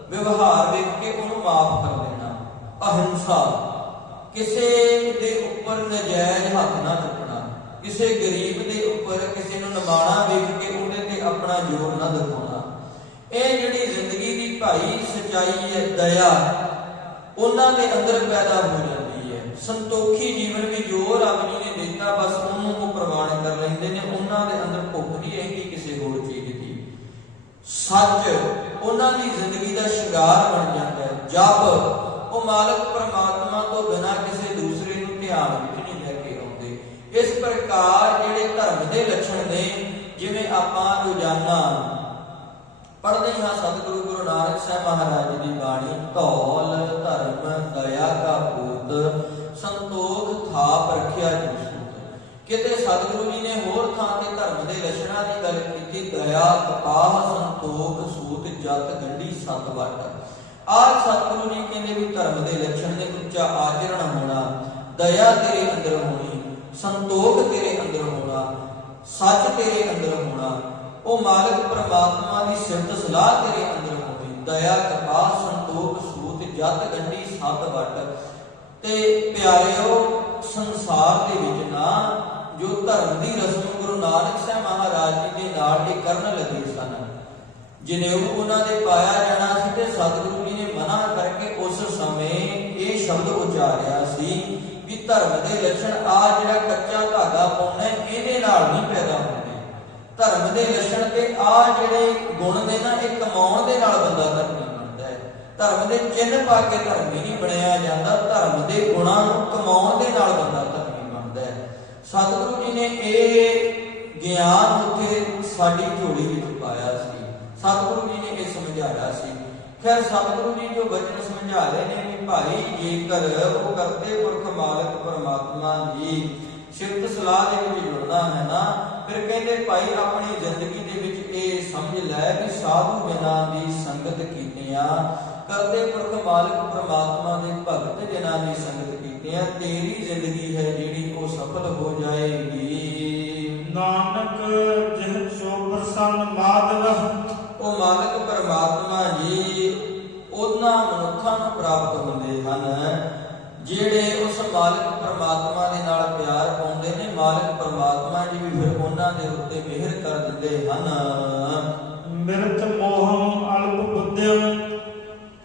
ਵਿਵਹਾਰ ਵੇਖ ਕੇ ਉਹਨੂੰ ਮਾਫ ਕਰ ਦੇਣਾ, ਅਹਿੰਸਾ, ਕਿਸੇ ਦੇ ਉੱਪਰ ਨਜਾਇਜ਼ ਹੱਥ ਨਾ ਚੁੱਕਣਾ, ਕਿਸੇ ਗਰੀਬ ਦੇ ਉੱਪਰ ਕਿਸੇ ਨੂੰ ਨਿਮਾਣਾ ਵੇਖ ਕੇ ਉਹਦੇ ਤੇ ਆਪਣਾ ਜ਼ੋਰ ਨਾ ਦਿਖਾਉਣਾ। ਇਹ ਜਿਹੜੀ ਜ਼ਿੰਦਗੀ ਦੀ ਭਾਈ ਸੱਚਾਈ ਹੈ, ਦਇਆ ਉਹਨਾਂ ਦੇ ਅੰਦਰ ਪੈਦਾ ਹੋ ਜਾਂਦੀ ਹੈ। ਸੰਤੋਖੀ ਜੀਵਨ ਵੀ ਜੋ ਰੱਬ ਜੀ ਨੇ ਦਿੱਤਾ ਬਸ ਉਹਨੂੰ ਉਹ ਪ੍ਰਵਾਨ ਕਰ ਲੈਂਦੇ ਨੇ, ਉਹਨਾਂ ਦੇ ਅੰਦਰ ਭੁੱਖ ਨਹੀਂ ਰਹਿੰਦੀ ਕਿਸੇ ਹੋਰ ਚੀਜ਼ ਦੀ। ਸੱਚ ਉਹਨਾਂ ਦੀ ਜ਼ਿੰਦਗੀ ਦਾ ਸ਼ਿੰਗਾਰ ਬਣ ਜਾਂਦਾ ਹੈ। ਜਪ ਉਹ ਮਾਲਕ ਪਰਮਾਤਮਾ ਤੋਂ ਬਿਨਾਂ ਕਿਸੇ ਦੂਸਰੇ ਨੂੰ ਧਿਆਨ ਵਿੱਚ ਨਹੀਂ ਲੈ ਕੇ ਆਉਂਦੇ। ਇਸ ਪ੍ਰਕਾਰ ਜਿਹੜੇ ਧਰਮ ਦੇ ਲੱਛਣ ਨੇ, ਜਿਵੇਂ ਆਪਾਂ ਰੋਜ਼ਾਨਾ ਪੜ੍ਹਦੇ ਹਾਂ ਸਤਿਗੁਰੂ ਗੁਰੂ ਨਾਨਕ ਸਾਹਿਬ ਮਹਾਰਾਜ ਦੀ ਬਾਣੀ, ਧੌਲ ਧਰਮ ਦਇਆ ਕਾ ਪੂਤ, ਸੰਤੋਖ ਥਾਪ ਰੱਖਿਆ ਜਿ ਸੂਤ। ਕਿਤੇ ਸਤਿਗੁਰੂ ਜੀ ਨੇ ਹੋਰ ਥਾਂ ਤੇ ਧਰਮ ਦੇ ਲੱਛਣਾਂ ਦੀ ਗੱਲ ਕੀਤੀ, ਦਇਆ ਕਪਾਹ ਸੰਤੋਖ ਸੂਤ ਜਤ ਗੰਢੀ ਸਤ ਵਟ। ਆਹ ਸਤਿਗੁਰੂ ਜੀ ਕਹਿੰਦੇ ਵੀ ਧਰਮ ਦੇ ਲੱਛਣ ਨੇ ਉੱਚਾ ਆਚਰਣ ਹੋਣਾ, ਦਇਆ ਤੇਰੇ ਅੰਦਰ ਹੋਣੀ, ਸੰਤੋਖ ਤੇਰੇ ਅੰਦਰ ਹੋਣਾ, ਸੱਚ ਤੇਰੇ ਅੰਦਰ ਹੋਣਾ, ਉਹ ਮਾਲਕ ਪਰਮਾਤਮਾ ਦੀ ਸਿਫਤ ਸਲਾਹ ਤੇਰੇ ਅੰਦਰ ਹੋਵੇ, ਦਇਆ ਕਪਾਹ ਸੰਤੋਖ ਸੂਤ ਜਤ ਗੰਢੀ ਸਤ ਵਟ। ਤੇ ਪਿਆਰਿਓ ਸੰਸਾਰ ਦੇ ਵਿੱਚ ਨਾ ਜੋ ਧਰਮ ਦੀ ਰਸਮ ਗੁਰੂ ਨਾਨਕ ਸਾਹਿਬ ਮਹਾਰਾਜ ਜੀ ਦੇ ਨਾਲ ਇਹ ਕਰਨ ਲੱਗੇ ਸਨ, ਜਨੇਊ ਉਹਨਾਂ ਦੇ ਪਾਇਆ ਜਾਣਾ ਸੀ ਤੇ ਸਤਿਗੁਰੂ ਜੀ ਨੇ ਮਨਾ ਕਰਕੇ ਉਸ ਸਮੇਂ ਇਹ ਸ਼ਬਦ ਉਚਾਰਿਆ ਸੀ ਵੀ ਧਰਮ ਦੇ ਲੱਛਣ ਆ ਜਿਹੜਾ ਕੱਚਾ ਧਾਗਾ ਪਾਉਣਾ ਇਹਦੇ ਨਾਲ ਨਹੀਂ ਪੈਦਾ ਹੁੰਦੇ। ਧਰਮ ਦੇ ਲੱਛਣ ਤੇ ਆ ਜਿਹੜੇ ਗੁਣ ਨੇ ਨਾ ਇਹ ਕਮਾਉਣ ਦੇ ਨਾਲ ਬੰਦਾ ਧਰਮੀ ਬਣਦਾ ਹੈ। ਧਰਮ ਦੇ ਚਿੰਨ੍ਹ ਪਾ ਕੇ ਧਰਮੀ ਨਹੀਂ ਬਣਿਆ ਜਾਂਦਾ, ਧਰਮ ਦੇ ਗੁਣਾਂ ਨੂੰ ਕਮਾਉਣ ਦੇ ਨਾਲ ਬੰਦਾ ਧਰਮੀ ਬਣਦਾ ਹੈ। ਸਤਿਗੁਰੂ ਜੀ ਨੇ ਇਹ ਗਿਆਨ ਉੱਥੇ ਸਾਡੀ ਝੋਲੀ ਵਿੱਚ ਪਾਇਆ ਸੀ। ਸਤਿਗੁਰੂ ਜੀ ਨੇ ਇਹ ਸਮਝਾਇਆ ਸੀ। ਖੈਰ ਸਤਿਗੁਰੂ ਜੀ ਜੋ ਬਚਨ ਸਮਝਾ ਰਹੇ ਨੇ ਵੀ ਭਾਈ ਜੇਕਰ ਉਹ ਕਰਤੇ ਪੁਰਖ ਮਾਲਕ ਪਰਮਾਤਮਾ ਦੀ ਸਿਫਤ ਸਲਾਹ ਦੇ ਵਿੱਚ ਜੁੜਨਾ ਹੈ ਨਾ, ਫਿਰ ਕਹਿੰਦੇ ਭਾਈ ਆਪਣੀ ਜ਼ਿੰਦਗੀ ਦੇ ਵਿੱਚ ਇਹ ਸਮਝ ਲੈ ਵੀ ਸਾਧੂ ਜਨਾਂ ਦੀ ਸੰਗਤ ਕੀਤਿਆਂ, ਕਰਤੇ ਪੁਰਖ ਮਾਲਕ ਪਰਮਾਤਮਾ ਦੇ ਭਗਤ ਜਨਾਂ ਦੀ ਸੰਗਤ ਕੀਤਿਆਂ ਤੇਰੀ ਜ਼ਿੰਦਗੀ ਹੈ ਜਿਹੜੀ ਉਹ ਸਫਲ ਹੋ ਜਾਏਗੀ। ਨਾਨਕ ਜਿਹ ਸੋ ਪ੍ਰਸੰਨ ਮਾਧਵ, ਉਹ ਮਾਲਕ ਪਰਮਾਤਮਾ ਜੀ ਉਹਨਾਂ ਮਨੁੱਖਾਂ ਨੂੰ ਪ੍ਰਾਪਤ ਹੁੰਦੇ ਹਨ ਜਿਹੜੇ ਉਸ ਮਾਲਕ ਪਰਮਾਤਮਾ ਦੇ ਨਾਲ ਪਿਆਰ ਪਾਉਂਦੇ ਨੇ। ਮਾਲਕ ਪਰਮਾਤਮਾ ਜੀ ਵੀ ਫਿਰ ਉਹਨਾਂ ਦੇ ਉੱਤੇ ਮਿਹਰ ਕਰ ਦਿੰਦੇ ਹਨ। ਮਿਰਤ ਮੋਹੰ ਅਲਪ ਬੁੱਧਿੰ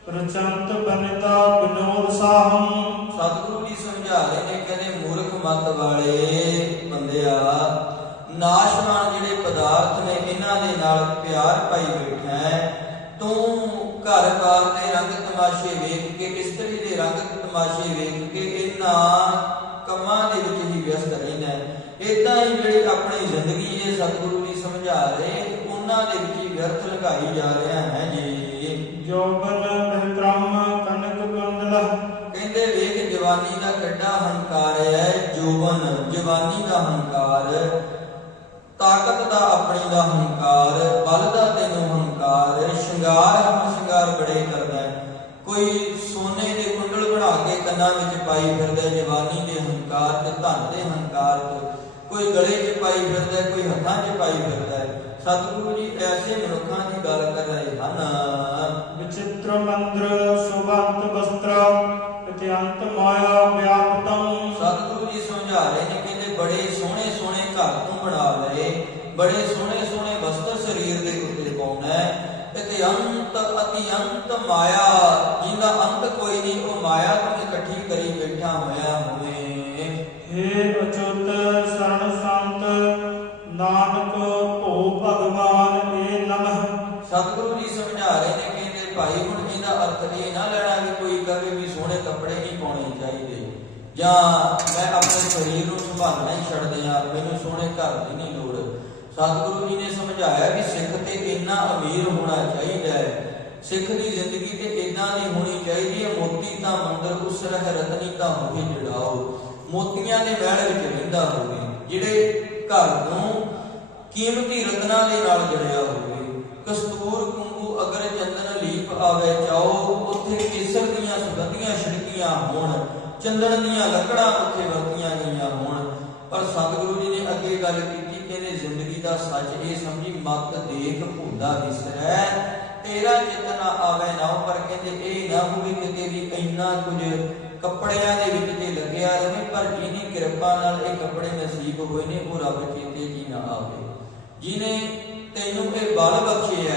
ਪ੍ਰਚੰਤ ਬਨਿਤਾ ਬਿਨੋਦ ਸਾਹੰ। ਸਤਿਗੁਰੂ ਜੀ ਸਮਝਾ ਰਹੇ ਨੇ, ਕਹਿੰਦੇ ਮੂਰਖ ਮਤ ਵਾਲੇ ਬੰਦਿਆ, ਨਾਸ਼ਵਾਨ ਜਿਹੜੇ ਪਦਾਰਥ ਨੇ ਇਹਨਾਂ ਦੇ ਨਾਲ ਪਿਆਰ ਪਾਈ ਬੈਠਾ ਹੈ। ਤੂੰ ਘਰ-ਬਾਰ ਦੇ ਰੰਗ ਤਮਾਸ਼ੇ ਵੇਖ ਕੇ, ਇਸਤਰੀ ਦੇ ਰੰਗ ਤਮਾਸ਼ੇ ਵੇਖ ਕੇ ਇਹਨਾਂ ਕੰਮਾਂ ਦੇ ਵਿੱਚ ਹੀ ਵਿਅਸਤ ਰਹਿਣਾ। ਏਦਾਂ ਹੀ ਜਿਹੜੀ ਆਪਣੀ ਜ਼ਿੰਦਗੀ ਇਹ ਸਤਿਗੁਰੂ ਜੀ ਸਮਝਾ ਰਹੇ ਉਹਨਾਂ ਦੇ ਵਿੱਚ ਹੀ ਵਿਅਰਥ ਲਗਾਈ ਜਾ ਰਿਹਾ ਹੈ ਜੀ। ਜੋਬਨ ਬ੍ਰਹਮ ਕਨਕ ਕੁੰਦਲ, ਕਹਿੰਦੇ ਵੇਖ ਜਵਾਨੀ ਦਾ ਕਿੱਡਾ ਹੰਕਾਰ ਹੈ। ਜੋਬਨ ਜਵਾਨੀ ਦਾ ਹੰਕਾਰ, ਤਾਕਤ ਦਾ ਆਪਣੀ ਦਾ ਹੰਕਾਰ, ਬਲ ਦਾ ਤੈਨੂੰ ਹੰਕਾਰ, ਸ਼ਿੰਗਾਰ ਬੜੇ ਕਰਦਾ ਹੈ। ਕੋਈ ਸੋਨੇ ਦੇ ਕੁੰਡਲ ਬਣਾ ਕੇ ਕੰਨਾਂ ਵਿੱਚ ਪਾਈ ਫਿਰਦਾ ਜਵਾਨੀ ਦੇ ਹੰਕਾਰ ਤੇ ਧਨ ਦੇ ਹੰਕਾਰ ਤੇ, ਕੋਈ ਗਲੇ 'ਚ ਪਾਈ ਫਿਰਦਾ, ਕੋਈ ਹੱਥਾਂ 'ਚ ਪਾਈ ਫਿਰਦਾ। ਸਤਿਗੁਰੂ ਜੀ ਐਸੇ ਮਨੁੱਖਾਂ ਦੀ ਗੱਲ ਕਰ ਰਹੇ ਹਨ। ਵਿਚਿਤ੍ਰ ਮੰਦਰ ਸੁਭੰਤ ਵਸਤਰ ਅਤਿਅੰਤ ਮਾਇਆ ਵਿਆਪਤੰ। ਸਤਿਗੁਰੂ ਜੀ ਸਮਝਾ ਰਹੇ ਨੇ, ਕਹਿੰਦੇ ਬੜੇ ਸੋਹਣੇ ਸੋਹਣੇ ਘਰ ਤੋਂ ਬਣਾ ਲਏ, ਬੜੇ ਸੋਹਣੇ ਸੋਹਣੇ ਵਸਤਰ ਸਰੀਰ ਦੇ ਉੱਤੇ ਪਾਉਣਾ ਹੈ। ਅਤਿਅੰਤ ਮਾਇਆ, ਜਿਹਦਾ ਅੰਤ ਕੋਈ ਨਹੀਂ, ਉਹ ਮਾਇਆ ਨੂੰ ਇਕੱਠੀ ਕਰੀ ਬੈਠਾ ਹੋਇਆ ਹੋਵੇ। ਹੇ ਅਚੁੱਤ ਸਰਣ ਸੰਤ ਨਾਨਕ ਭੋ ਭਗਵਾਨ ਏ ਨਮః। ਸਤਿਗੁਰੂ ਜੀ ਸਮਝਾ ਰਹੇ ਨੇ, ਕਹਿੰਦੇ ਭਾਈ ਹੁਣ ਇਹਦਾ ਅਰਥ ਇਹ ਨਾ ਲੈਣਾ ਵੀ ਕੋਈ ਕਹੇ ਵੀ ਸੋਹਣੇ ਕੱਪੜੇ ਨਹੀਂ ਪਾਉਣੇ ਚਾਹੀਦੇ ਜਾਂ ਮੈਂ ਆਪਣੇ ਸਰੀਰ ਨੂੰ ਸੰਭਾਲਣਾ ਹੀ ਛੱਡ ਦਿਆਂ, ਮੈਨੂੰ ਸੋਹਣੇ ਘਰ ਦੀ ਨਹੀਂ ਲੋੜ। ਸਤਿਗੁਰੂ ਜੀ ਨੇ ਸਮਝਾਇਆ ਵੀ ਸਿੱਖ ਤੇ ਇੰਨਾ ਅਮੀਰ ਹੋਣਾ ਚਾਹੀਦਾ ਹੈ, ਸਿੱਖ ਦੀ ਜ਼ਿੰਦਗੀ ਤੇ ਇਦਾਂ ਦੀ ਹੋਣੀ ਚਾਹੀਦੀ ਹੈ। ਮੋਤੀ ਤਾਂ ਮੰਦਰ ਉਸ ਰਹਿ ਰਤਨੀ ਤਾਂ ਹੋਵੇ ਜੜਾਓ, ਮੋਤੀਆਂ ਦੇ ਮਹਿਲ ਵਿੱਚ ਰਹਿੰਦਾ ਹੋਵੇ, ਜਿਹੜੇ ਘਰ ਨੂੰ ਕੀਮਤੀ ਰਤਨਾਂ ਦੇ ਨਾਲ ਜੜਿਆ ਹੋਵੇ। ਕਸਤੂਰ ਕੁੰਗੂ ਅਗਰ ਚੰਦਨ ਲੀਪ ਆਵੇ ਚਾਓ, ਉੱਥੇ ਕੇਸਰ ਦੀਆਂ ਸੁਗੰਧੀਆਂ ਛਿੜਕੀਆਂ ਹੋਣ, ਚੰਦਨ ਦੀਆਂ ਲੱਕੜਾਂ ਉੱਥੇ ਵਰਤੀਆਂ ਗਈਆਂ ਹੋਣ। ਪਰ ਸਤਿਗੁਰੂ ਜੀ ਨੇ ਅੱਗੇ ਗੱਲ ਕੀਤੀ, ਕਹਿੰਦੇ ਜ਼ਿੰਦਗੀ ਦਾ ਸੱਚ ਇਹ ਸਮਝੀ ਮਤ ਦੇਖ ਭੁੱਲਾ ਵਿਸਰੈ, ਤੇਰਾ ਚਿੱਤ ਨਾ ਆਵੇ ਨਾ। ਪਰ ਕਹਿੰਦੇ ਇਹ ਨਾ ਹੋਵੇ ਕਿਤੇ ਵੀ ਇੰਨਾ ਕੁਝ ਕੱਪੜਿਆਂ ਦੇ ਵਿੱਚ ਤੇ ਲੱਗਿਆ ਰਹੇ, ਪਰ ਜਿਹਦੀ ਕਿਰਪਾ ਨਾਲ ਇਹ ਕੱਪੜੇ ਨਸੀਬ ਹੋਏ ਨੇ ਉਹ ਰੱਬ ਚੇਤੇ ਜੀ ਨਾ ਆਵੇ। ਜਿਹਨੇ ਤੈਨੂੰ ਇਹ ਬਲ ਬਖਸ਼ਿਆ,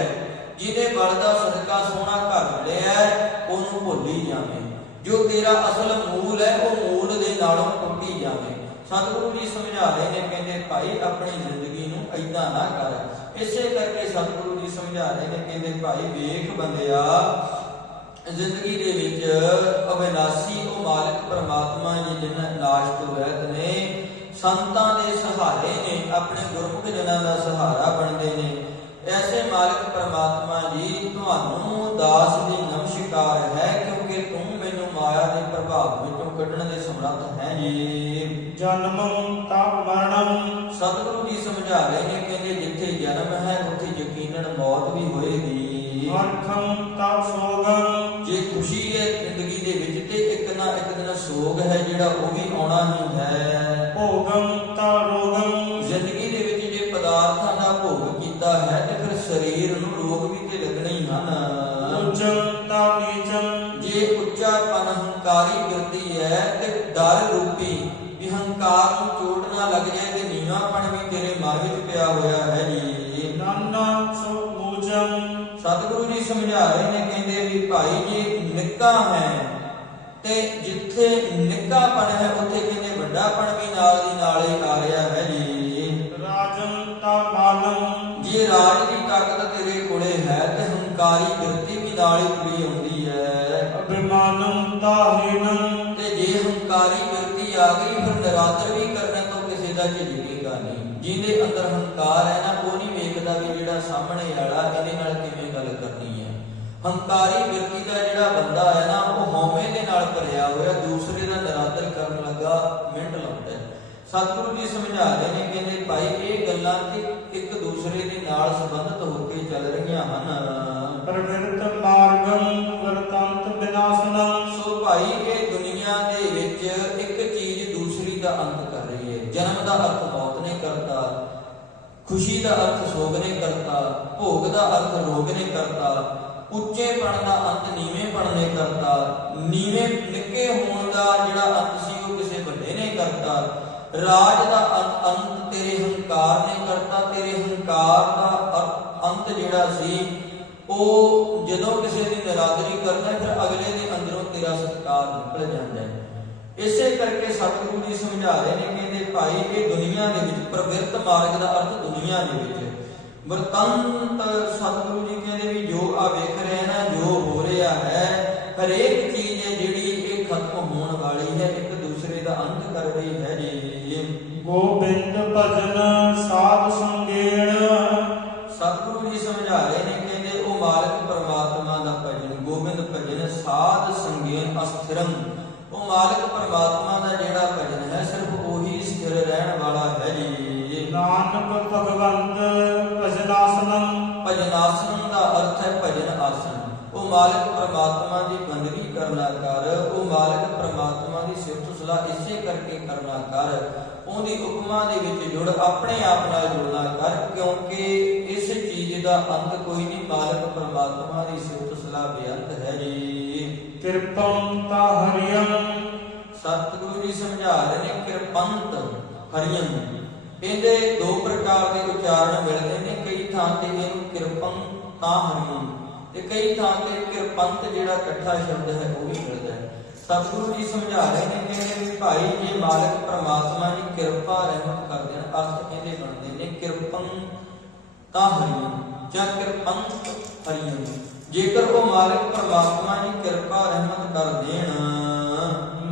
ਜਿਹਦੇ ਬਲ ਦਾ ਸਦਕਾ ਸੋਹਣਾ ਘਰ ਮਿਲਿਆ, ਉਹਨੂੰ ਭੁੱਲੀ ਜਾਵੇਂ। ਜੋ ਤੇਰਾ ਅਸਲ ਮੂਲ ਹੈ ਉਹ ਮੂਲ ਦੇ ਨਾਲੋਂ ਟੁੱਟੀ ਜਾਵੇ। ਸਤਿਗੁਰੂ ਜੀ ਸਮਝਾ ਰਹੇ ਨੇ, ਕਹਿੰਦੇ ਭਾਈ ਆਪਣੀ ਜ਼ਿੰਦਗੀ ਨੂੰ ਏਦਾਂ ਨਾ ਕਰ। ਇਸੇ ਕਰਕੇ ਸਤਿਗੁਰੂ ਜੀ ਸਮਝਾ ਰਹੇ ਨੇ, ਕਹਿੰਦੇ ਭਾਈ ਵੇਖ ਬੰਦਿਆ, ਜ਼ਿੰਦਗੀ ਦੇ ਵਿੱਚ ਅਵਿਨਾਸ਼ੀ ਉਹ ਮਾਲਕ ਪਰਮਾਤਮਾ ਜੀ ਜਿਨ੍ਹਾਂ ਨਾਸ਼ ਤੋਂ ਰਹਿਤ ਨੇ, ਸੰਤਾਂ ਦੇ ਸਹਾਰੇ ਨੇ, ਆਪਣੇ ਗੁਰਮੁਖ ਜਨਾਂ ਦਾ ਸਹਾਰਾ ਬਣਦੇ ਨੇ। ਐਸੇ ਮਾਲਕ ਪਰਮਾਤਮਾ ਜੀ ਤੁਹਾਨੂੰ ਦਾਸ ਦੀ ਨਮਸਕਾਰ ਹੈ, ਕਿਉਂਕਿ ਤੂੰ ਮੈਨੂੰ ਮਾਇਆ ਦੇ ਪ੍ਰਭਾਵ ਵਿੱਚੋਂ ਕੱਢਣ ਦੇ ਸਮਰੱਥ ਹੈ ਜੀ। ਜਨਮੰ ਤਾ ਮਰਣੰ। ਸਤਿਗੁਰੂ ਜੀ ਸਮਝਾ ਰਹੇ ਨੇ, ਕਹਿੰਦੇ ਜਿੱਥੇ ਜਨਮ ਹੈ ਉੱਥੇ ਯਕੀਨਨ ਮੌਤ ਵੀ ਹੋਏਗੀ। ਹਰਖੰ ਤਾ ਸੋਗੰ। ਜੇ ਖੁਸ਼ੀ ਹੈ ਜ਼ਿੰਦਗੀ ਦੇ ਵਿੱਚ ਤੇ ਇੱਕ ਨਾ ਇੱਕ ਦਿਨ ਸੋਗ ਹੈ ਜਿਹੜਾ ਉਹ ਵੀ ਆਉਣਾ ਹੀ ਹੈ। ਭੋਗੰ ਤਾ ਰੋਗੰ। ਜ਼ਿੰਦਗੀ ਦੇ ਵਿੱਚ ਜੇ ਪਦਾਰਥਾਂ ਦਾ ਭੋਗ ਕੀਤਾ ਹੈ ਤੇ ਫਿਰ ਸਰੀਰ ਨੂੰ ਰੋਗ ਵੀ ਤੇ ਲੱਗਣੇ ਹੀ ਹਨ। ਉੱਚੰ ਤਾ ਨੀਚੰ। ਜੇ ਉੱਚਾਪਨ ਹੰਕਾਰੀ ਬਿਰਤੀ ਹੈ ਤੇ ਡਰ ਰੂਪੀ ਵੀ ਹੰਕਾਰ ਨੂੰ ਚੋਟ ਨਾ ਲੱਗ ਜਾਏ ਤੇ ਨੀਵਾਂਪਣ ਵੀ ਤੇਰੇ ਮਨ ਵਿੱਚ ਪਿਆ ਹੋਇਆ ਹੈ ਜੀ। ਨਾਨਾ ਸੋ ਮੂਜੰ। ਸਤਿਗੁਰੂ ਜੀ ਸਮਝਾ ਰਹੇ ਨੇ, ਕਹਿੰਦੇ ਵੀ ਭਾਈ ਜੇ ਨਿੱਕਾ ਹੈ ਤੇ ਜਿੱਥੇ ਨਿੱਕਾਪਣ ਹੈ ਉੱਥੇ ਕਹਿੰਦੇ ਵੱਡਾਪਣ ਵੀ ਨਾਲ ਦੀ ਨਾਲ ਹੀ ਆ ਰਿਹਾ ਹੈ ਜੀ। ਰਾਜੰ ਤਾ ਮਾਨੰ, ਜੇ ਰਾਜ ਦੀ ਤਾਕਤ ਤੇਰੇ ਕੋਲੇ ਹੈ ਤੇ ਹੰਕਾਰੀ ਬਿਰਤੀ ਵੀ ਨਾਲ ਹੀ ਤੁਰੀ ਆਉਂਦੀ ਹੈ। ਅਭਿਮਾਨੰ ਤਾ ਹੀਨੰ, ਤੇ ਜੇ ਹੰਕਾਰੀ ਬਿਰਤੀ ਆ ਗਈ ਫਿਰ ਨਿਰਾਦਰ ਵੀ ਕਰਨ ਤੋਂ ਕਿਸੇ ਦਾ ਝਿਜਕੇਗਾ ਨਹੀਂ। ਜਿਹਦੇ ਅੰਦਰ ਹੰਕਾਰ ਹੈ ਨਾ, ਉਹ ਨਹੀਂ ਵੇਖਦਾ ਵੀ ਜਿਹੜਾ ਸਾਹਮਣੇ ਵਾਲਾ ਇਹਦੇ ਨਾਲ ਕਿਵੇਂ ਗੱਲ ਕਰਨੀ ਹੈ। ਹੰਕਾਰੀ ਬਿਰਤੀ ਦਾ ਜਿਹੜਾ ਬੰਦਾ ਹੈ ਨਾ, ਉਹ ਹਉਮੈ ਦੇ ਨਾਲ ਭਰਿਆ ਹੋਇਆ, ਦੂਸਰੇ ਦਾ ਨਿਰਾਦਰ ਕਰਨ ਲੱਗਾ ਮਿੰਟ ਲਾਉਂਦਾ ਹੈ। ਸਤਿਗੁਰੂ ਜੀ ਸਮਝਾ ਰਹੇ ਨੇ, ਕਹਿੰਦੇ ਭਾਈ ਇਹ ਗੱਲਾਂ ਕਿ ਇੱਕ ਦੂਸਰੇ ਦੇ ਨਾਲ ਸੰਬੰਧਿਤ ਹੋ ਕੇ ਚੱਲ ਰਹੀਆਂ ਹਨ। ਪ੍ਰਵਿਰਤ ਮਾਰਗੰ ਵਰਤੰਤ ਵਿਨਾਸ਼ਨੰ, ਸੋ ਭਾਈ ਇਹ ਦੁਨੀਆ ਦੇ ਵਿੱਚ ਇੱਕ ਚੀਜ਼ ਦੂਸਰੀ ਦਾ ਅੰਤ ਕਰ ਰਹੀ ਹੈ। ਜਨਮ ਦਾ ਅਰਥ ਮੌਤ ਨੇ ਕਰਤਾ, ਖੁਸ਼ੀ ਦਾ ਅਰਥ ਸੋਗ ਨੇ ਕਰਤਾ, ਭੋਗ ਦਾ ਅਰਥ ਰੋਗ ਨੇ ਕਰਤਾ, ਉੱਚੇਪਣ ਦਾ ਅੰਤ ਨੀਵੇਂਪਣ ਨੇ ਕਰਤਾ, ਨੀਵੇਂ ਨਿੱਕੇ ਹੋਣ ਦਾ ਜਿਹੜਾ ਅੰਤ ਸੀ ਉਹ ਕਿਸੇ ਵੱਡੇ ਨੇ ਕਰਤਾ, ਰਾਜ ਦਾ ਅੰਤ ਤੇਰੇ ਹੰਕਾਰ ਨੇ ਕਰਤਾ। ਤੇਰੇ ਹੰਕਾਰ ਦਾ ਅੰਤ ਜਿਹੜਾ ਸੀ ਉਹ ਜਦੋਂ ਕਿਸੇ ਦੀ ਨਿਰਾਦਰੀ ਕਰਦਾ ਫਿਰ ਅਗਲੇ ਦੇ ਅੰਦਰੋਂ ਤੇਰਾ ਸਤਿਕਾਰ ਨਿਕਲ ਜਾਂਦਾ ਹੈ। ਇਸੇ ਕਰਕੇ ਸਤਿਗੁਰੂ ਜੀ ਸਮਝਾ ਰਹੇ ਨੇ, ਕਹਿੰਦੇ ਭਾਈ ਇਹ ਦੁਨੀਆ ਦੇ ਵਿੱਚ ਪ੍ਰਵਿਰਤ ਮਾਰਗ ਦਾ ਅਰਥ ਦੁਨੀਆ ਦੇ ਵਿੱਚ ਵਰਤੰਤ, ਸਤਿਗੁਰੂ ਜੀ ਕਹਿੰਦੇ ਵੀ ਜੋ ਆ ਵੇਖ ਰਹੇ ਨਾ, ਜੋ ਹੋ ਰਿਹਾ ਹੈ, ਹਰੇਕ ਚੀਜ਼ ਹੈ ਜਿਹੜੀ ਇਹ ਖਤਮ ਹੋਣ ਵਾਲੀ ਹੈ, ਇੱਕ ਦੂਸਰੇ ਦਾ ਅੰਤ ਕਰ ਰਹੀ ਹੈ ਜੀ। ਗੋਬਿੰਦ ਭਜਨ ਸਾਧ ਸੰਗੇਣ, ਸਤਿਗੁਰੂ ਜੀ ਸਮਝਾ ਰਹੇ ਨੇ, ਕਹਿੰਦੇ ਉਹ ਮਾਲਕ ਪਰਮਾਤਮਾ ਦਾ ਭਜਨ, ਗੋਬਿੰਦ ਭਜਨ ਸਾਧ ਸੰਗੇਨ ਅਸਥਿਰੰ, ਉਹ ਮਾਲਕ ਪਰਮਾਤਮਾ ਦਾ ਜਿਹੜਾ ਭਜਨ ਹੈ ਸਿਰਫ ਉਹੀ ਸਥਿਰ ਰਹਿਣ ਵਾਲਾ ਹੈ ਜੀ। ਨਾਨਕ ਭਗਵੰਤ ਭਜਨਾਸਨੰ, ਭਜਨਾਸਨ ਦਾ ਅਰਥ ਹੈ ਭਜਨ ਆਸਨ। ਉਹ ਮਾਲਕ ਪਰਮਾਤਮਾ ਦੀ ਬੰਦਗੀ ਕਰਨਾ ਕਰ, ਉਹ ਮਾਲਕ ਪਰਮਾਤਮਾ ਦੀ ਸਿਫਤ ਸਲਾਹ ਇਸੇ ਕਰਕੇ ਕਰਨਾ ਕਰ, ਉਹਦੀ ਉਪਮਾ ਦੇ ਵਿੱਚ ਜੁੜ, ਆਪਣੇ ਆਪ ਨਾਲ ਜੁੜਨਾ ਕਰ, ਕਿਉਂਕਿ ਇਸ ਚੀਜ਼ ਦਾ ਅੰਤ ਕੋਈ ਨਹੀਂ। ਮਾਲਕ ਪਰਮਾਤਮਾ ਦੀ ਸਿਫਤ ਸਲਾਹ ਬੇਅੰਤ ਹੈ ਜੀ। ਕਿਰਪੰ ਤਾ ਹਰਿਯੰ, ਸਤਿਗੁਰੂ ਜੀ ਸਮਝਾ ਰਹੇ ਨੇ, ਕਿਰਪੰਤ ਹਰਿਯੰ, ਇਹਦੇ ਦੋ ਪ੍ਰਕਾਰ ਦੇ ਉਚਾਰਨ ਮਿਲਦੇ ਨੇ। ਕਈ ਥਾਂ ਤੇ ਇਹਨੂੰ ਕਿਰਪੰ ਤਾ ਹਰਿਯੰ ਤੇ ਕਈ ਥਾਂ ਤੇ ਕਿਰਪੰਤ ਜਿਹੜਾ ਇਕੱਠਾ ਸ਼ਬਦ ਹੈ ਉਹ ਵੀ ਮਿਲਦਾ ਹੈ। ਸਤਿਗੁਰੂ ਜੀ ਸਮਝਾ ਰਹੇ ਨੇ, ਕਹਿੰਦੇ ਵੀ ਭਾਈ ਜੇ ਮਾਲਕ ਪਰਮਾਤਮਾ ਦੀ ਕਿਰਪਾ ਰਹਿਮਤ ਕਰਦੇ ਨੇ, ਅਰਥ ਇਹਦੇ ਬਣਦੇ ਨੇ ਕਿਰਪੰ ਤਾ ਹਰਿਯੰ ਜਾਂ ਕਿਰਪੰਤ ਹਰਿਯੰ। ਜੇਕਰ ਉਹ ਮਾਲਕ ਪਰਮਾਤਮਾ ਦੀ ਕਿਰਪਾ ਰਹਿਮਤ ਕਰ ਦੇਣ,